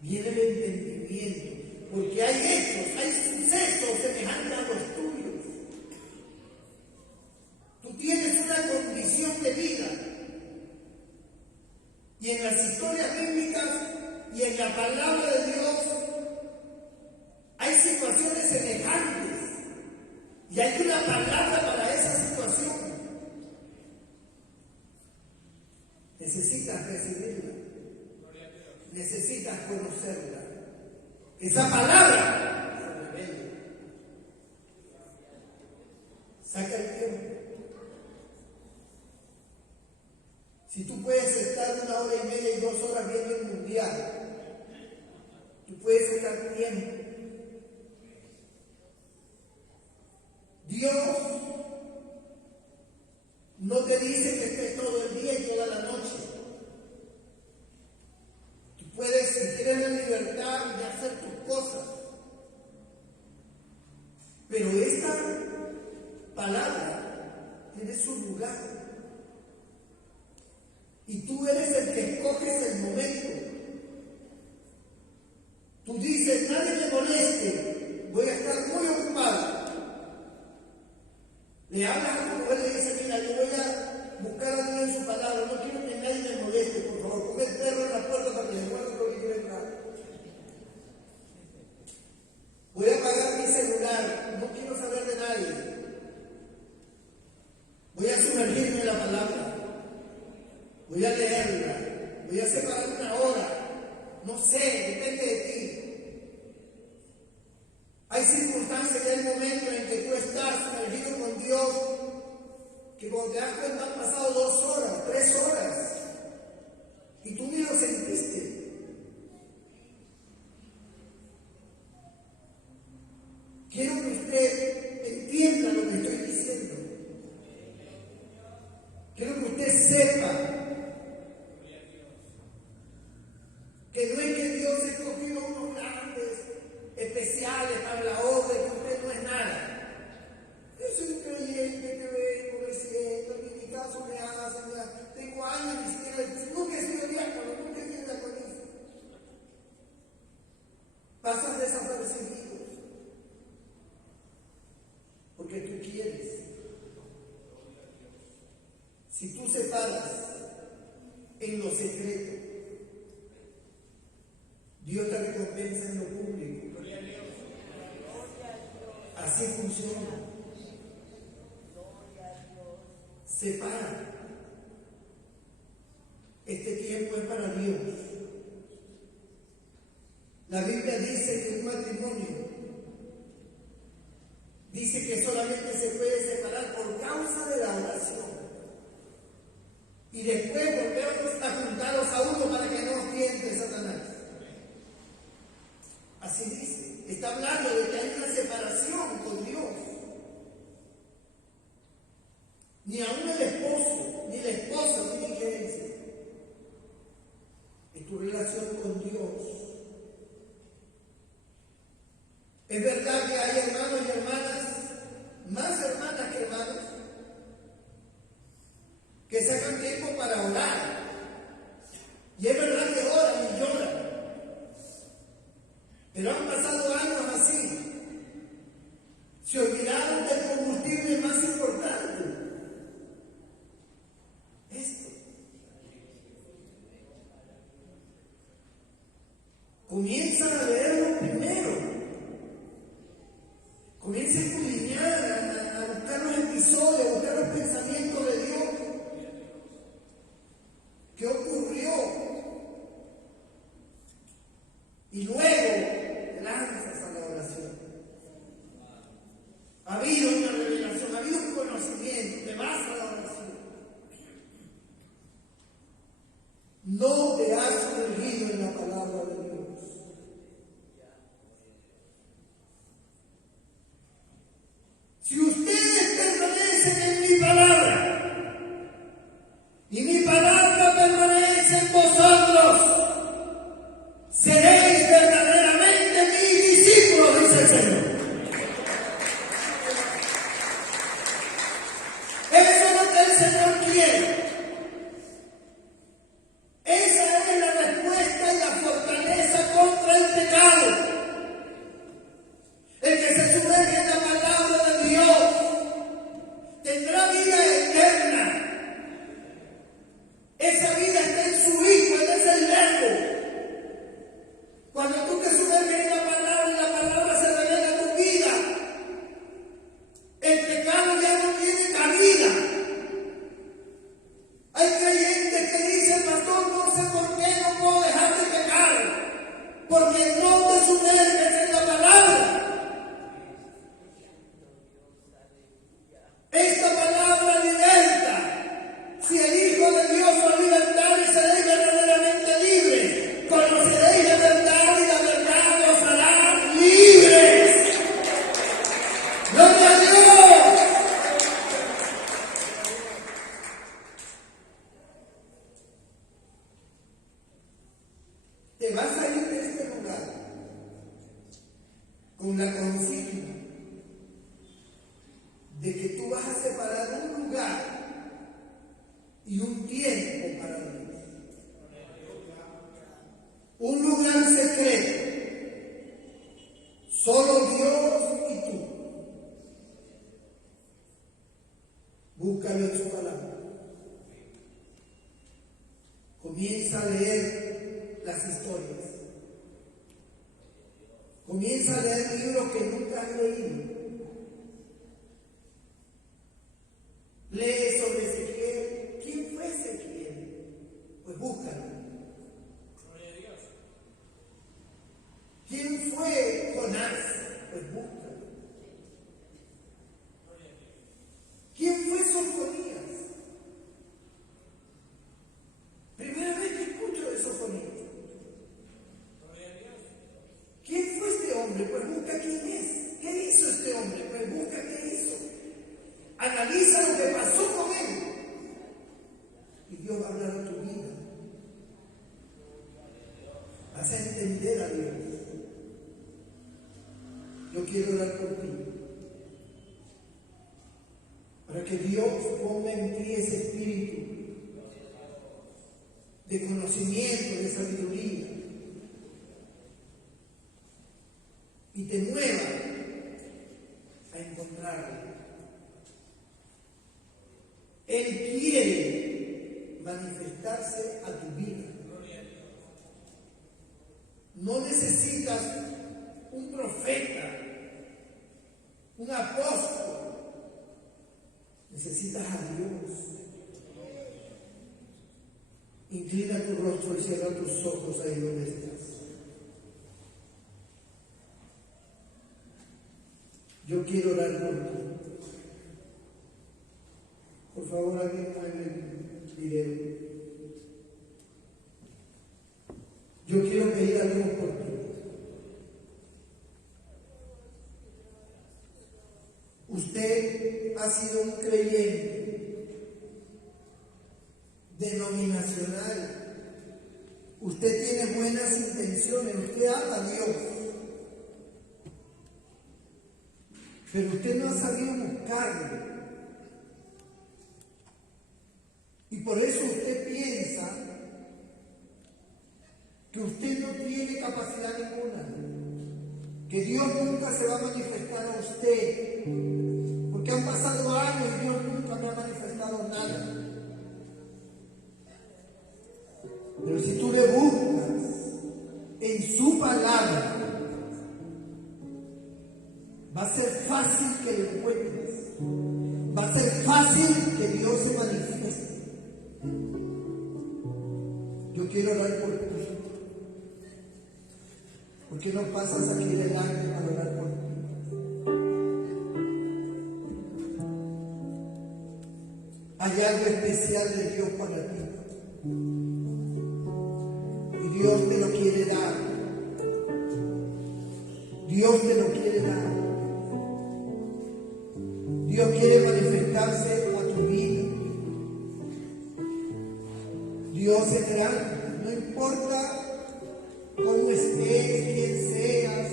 viene el entendimiento. Porque hay hechos, hay sucesos semejantes a los tuyos. Tú tienes una condición de vida. Y en las historias bíblicas y en la palabra de Dios hay situaciones semejantes. Y hay una palabra para esa situación. Necesitas recibirla. Necesitas conocerla. Esa palabra se revela. Saca el tiempo. Si tú puedes estar 1 hora y media y 2 horas viendo el mundial, tú puedes sacar tiempo. Dios no te dice que estés todo el día y toda la noche. Tú puedes, si tienes la libertad de hacer tus cosas. Pero esta palabra tiene su lugar. Y tú eres el que escoges el momento. Tú dices, nadie me moleste, voy a estar muy ocupado. Le hablas a tu mujer y le dices, mira, yo voy a buscar a Dios en su palabra, no quiero que nadie me moleste, por favor, ponme el perro en la puerta para que le muerda lo que quiero entrar. Voy a apagar mi celular, no quiero saber de nadie. Voy a sumergirme en la palabra, voy a leerla, voy a separar una hora, no sé, depende de ti. Hay circunstancias y hay momentos en que tú estás sumergido con Dios, que cuando te das cuenta han pasado 2 horas, 3 horas, y tú ni lo sentiste. Quiero que usted entienda lo que estoy diciendo. Quiero que usted sepa que no es que Dios escogió unos grandes, especiales para la obra, que usted no es nada. Yo soy un creyente que vengo, me siento, en mi caso me hacen, tengo años ni siquiera, nunca he sido diácono, nunca he sido diaconista. Pasan desapercibidos. Porque tú quieres. Si tú separas en lo secreto, Dios te recompensa en lo público. Así funciona. Separa. Este tiempo es para Dios. La Biblia dice que un matrimonio dice que solamente se puede separar por causa de la oración. Y después volvernos a juntarlos a uno para que no os tiente Satanás. Así dice. Está hablando de que hay una separación con Dios. Ni aún el esposo, ni la esposa tiene injerencia. Es tu relación con Dios. Es verdad que hay hermanos y hermanas, más hermanas que hermanos, que sacan tiempo para orar. Y es verdad que oran y lloran. Pero han pasado años así. Se olvidaron del combustible más importante. Esto. Comienzan a leerlo primero. Comienza a escudriñar, a buscar los episodios, a buscar los pensamientos de Dios. ¿Qué ocurrió? Y luego te lanzas a la oración. Ha habido una revelación, ha habido un conocimiento, te vas a la oración. No te has sumergido en la palabra de Dios. Si ustedes permanecen en mi palabra y mi palabra permanece en vosotros, seréis verdaderamente mis discípulos, dice el Señor. Eso es lo que el Señor quiere. Esa es la respuesta y la fortaleza contra el pecado. El que se sumerge en la palabra de Dios tendrá vida eterna. Esa vida está en su Hijo, Él es el Verbo. Cuando tú te sumerges en la palabra se revela tu vida. El pecado ya no tiene cabida. Hay creyentes que dicen, pastor, no sé por qué no puedo dejar de pecar. Porque no te sumerges en la palabra. Esta palabra liberta. Si el Hijo de Dios os libertare, seréis verdaderamente libres. Conoceréis la verdad y la verdad os hará libres. ¡Gloria a Dios! Te vas a ir de este lugar con la consigna de que tú vas a separar un lugar y un tiempo para Dios. Un lugar secreto. Solo Dios y tú. Búscalo en su palabra. Comienza a leer las historias. Comienza a leer libros que nunca has leído. Lee sobre Ezequiel. ¿Quién fue Ezequiel? Pues búscalo. Gloria a Dios. ¿Quién fue Jonás? Pues búscalo. Gloria a Dios. ¿Quién fue Sofonías? Primera vez que escucho de Sofonías. Gloria a Dios. ¿Quién fue este hombre? Pues busca quién es. ¿Qué hizo este hombre? Pues busca qué hizo. Analiza lo que pasó con él. Y Dios va a hablar a tu vida. Vas a entender a Dios. Yo quiero orar por ti. Para que Dios ponga en ti ese espíritu de conocimiento, de sabiduría. Y te mueva a encontrarlo. Él quiere manifestarse a tu vida. No necesitas un profeta, un apóstol. Necesitas a Dios. Inclina tu rostro y cierra tus ojos ahí donde estás. Yo quiero orar por ti. Por favor, alguien mueve el video. Yo quiero pedir a Dios por ti. Usted ha sido un creyente denominacional. Usted tiene buenas intenciones. Usted ama a Dios. Pero usted no ha sabido buscarlo. Y por eso usted piensa que usted no tiene capacidad ninguna, que Dios nunca se va a manifestar a usted, porque han pasado años y Dios nunca me ha manifestado nada. Pero si tú le buscas en su palabra, va a ser fácil que lo encuentres, va a ser fácil que Dios se manifieste. Yo quiero orar por ti. ¿Por qué no pasas aquí delante para orar por ti? Hay algo especial de Dios para ti. Y Dios te lo quiere dar. Dios te lo quiere dar. Dios quiere manifestarse a tu vida. Dios es grande, no importa cómo estés, quién seas,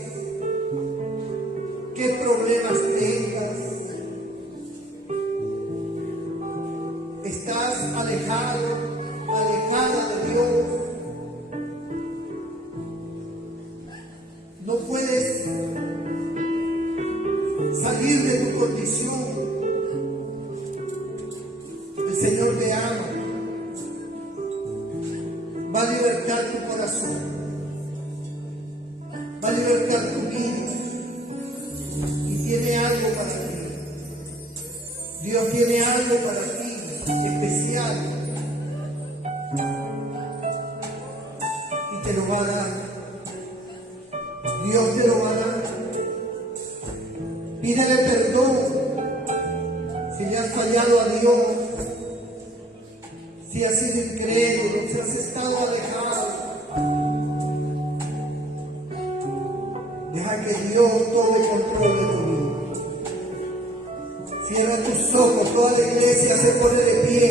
qué problemas tengas. Estás alejado, alejada de Dios. No puedes salir de tu condición. El Señor te ama. Va a libertar tu corazón, va a libertar tu vida y tiene algo para ti. Dios tiene algo para ti especial y te lo va a dar. Dios te lo va a dar. Pídele perdón si le has fallado a Dios, si has sido incrédulo, si has estado alejado. Deja que Dios tome control de tu vida. Cierra tus ojos, toda la iglesia se pone de pie.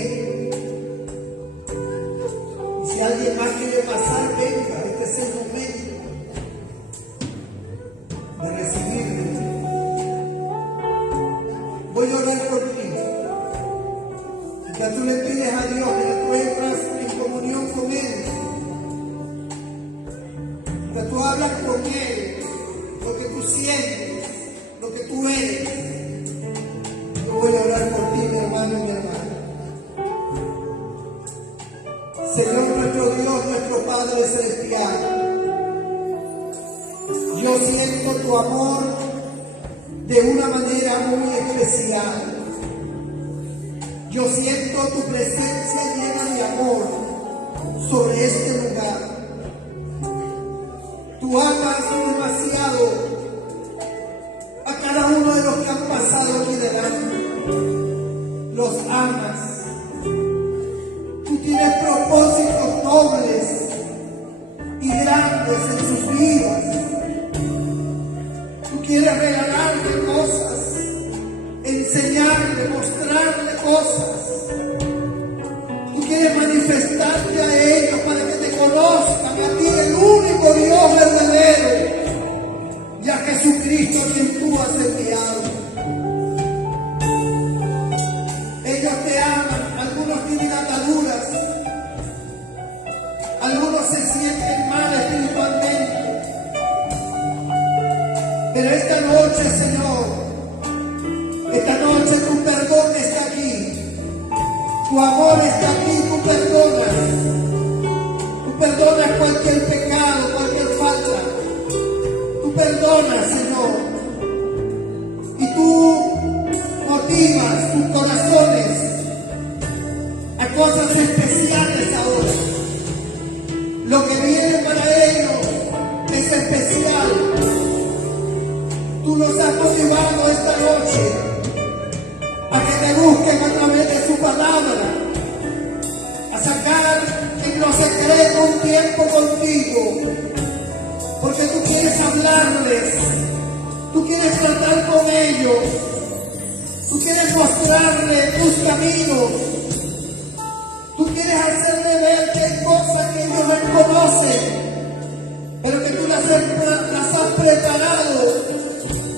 Y si alguien más quiere pasar, venga, este es el momento de recibirlo. Voy a orar por ti. Ya tú le pides a Dios que tú entras en comunión con Él, que tú hablas con Él, lo que tú sientes, lo que tú eres. Yo voy a orar por ti, mi hermano. siento tu amor de una manera muy especial. Yo siento tu presencia llena de amor sobre este lugar. Tú amas demasiado a cada uno de los que han pasado aquí delante. Los amas. Tú tienes propósitos nobles y grandes en sus vidas. Tú quieres regalarle cosas, enseñarle, mostrarle cosas. Tú quieres manifestarte a ellos para que te conozcan a ti, el único Dios verdadero, y a Jesucristo a quien tú has enviado. Ellos te aman, algunos tienen ataduras, algunos se sienten mal espiritualmente, pero esta noche, Señor, esta noche tu perdón está aquí, tu amor está aquí, tú perdonas cualquier pecado, cualquier falta, tú perdonas, Señor, y tú motivas tus corazones a cosas especiales ahora. Lo que viene para ellos es especial. Tú nos has motivado esta noche a que te busquen a través de su palabra, a sacar en lo secreto un tiempo contigo, porque tú quieres hablarles, tú quieres tratar con ellos, tú quieres mostrarles tus caminos, tú quieres hacerle ver que hay cosas que ellos no conocen, pero que tú las has preparado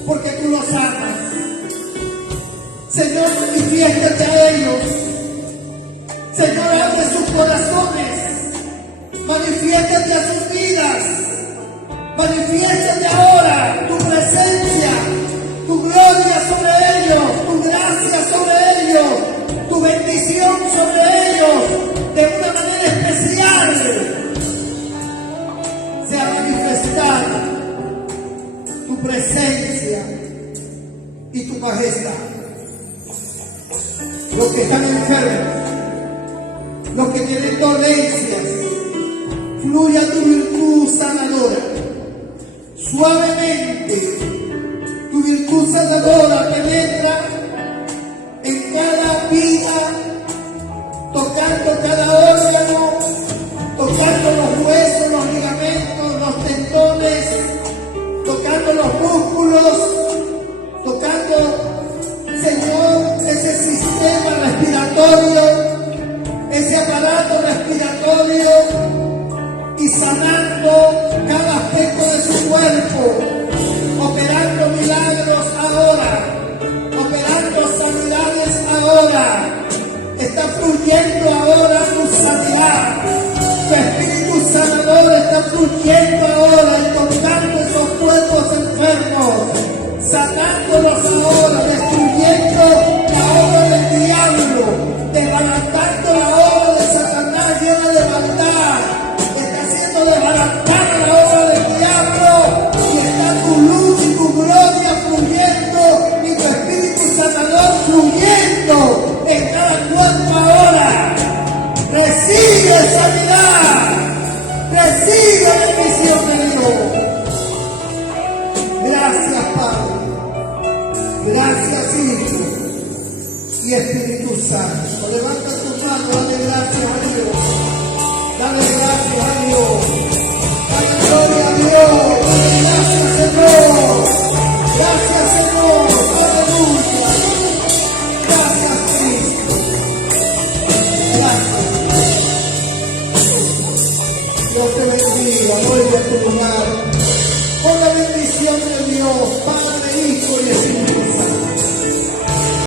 porque tú los amas. Señor, manifiéstate a ellos. Señor, abre sus corazones. Manifiéstate a sus vidas. Manifiéstate ahora tu presencia, tu gloria sobre ellos, tu gracia sobre ellos, tu bendición sobre ellos, de una manera especial. Sea manifestada tu presencia y tu majestad. Los que están enfermos, los que tienen dolencias, fluya tu virtud sanadora. Suavemente, tu virtud sanadora penetra en cada vida, tocando cada órgano, tocando los huesos, los ligamentos, los tendones, tocando los músculos, tocando, Señor, ese sistema respiratorio, ese aparato respiratorio, y sanando cada aspecto de su cuerpo, operando milagros ahora, operando sanidades ahora. Está fluyendo ahora tu sanidad, tu espíritu sanador está fluyendo ahora y tocando esos cuerpos enfermos, sanándolos ahora, destruyendo la obra del diablo, desbaratando la obra de Satanás llena de maldad. Está haciendo desbaratar la obra del diablo y está tu luz y tu gloria fluyendo y tu espíritu sanador fluyendo en cada cuerpo ahora. Recibe sanidad, recibe bendición de Dios. Gracias, Padre. Gracias, Hijo y Espíritu Santo. Levanta tu mano, dale gracias a Dios. Dale gracias a Dios. Dale gloria a Dios. Dale gracias, Señor. Gracias, Señor. Aleluya. Gracias, Cristo. Gracias. Dios te bendiga. Vuelve a tu lugar. Con la bendición de Dios.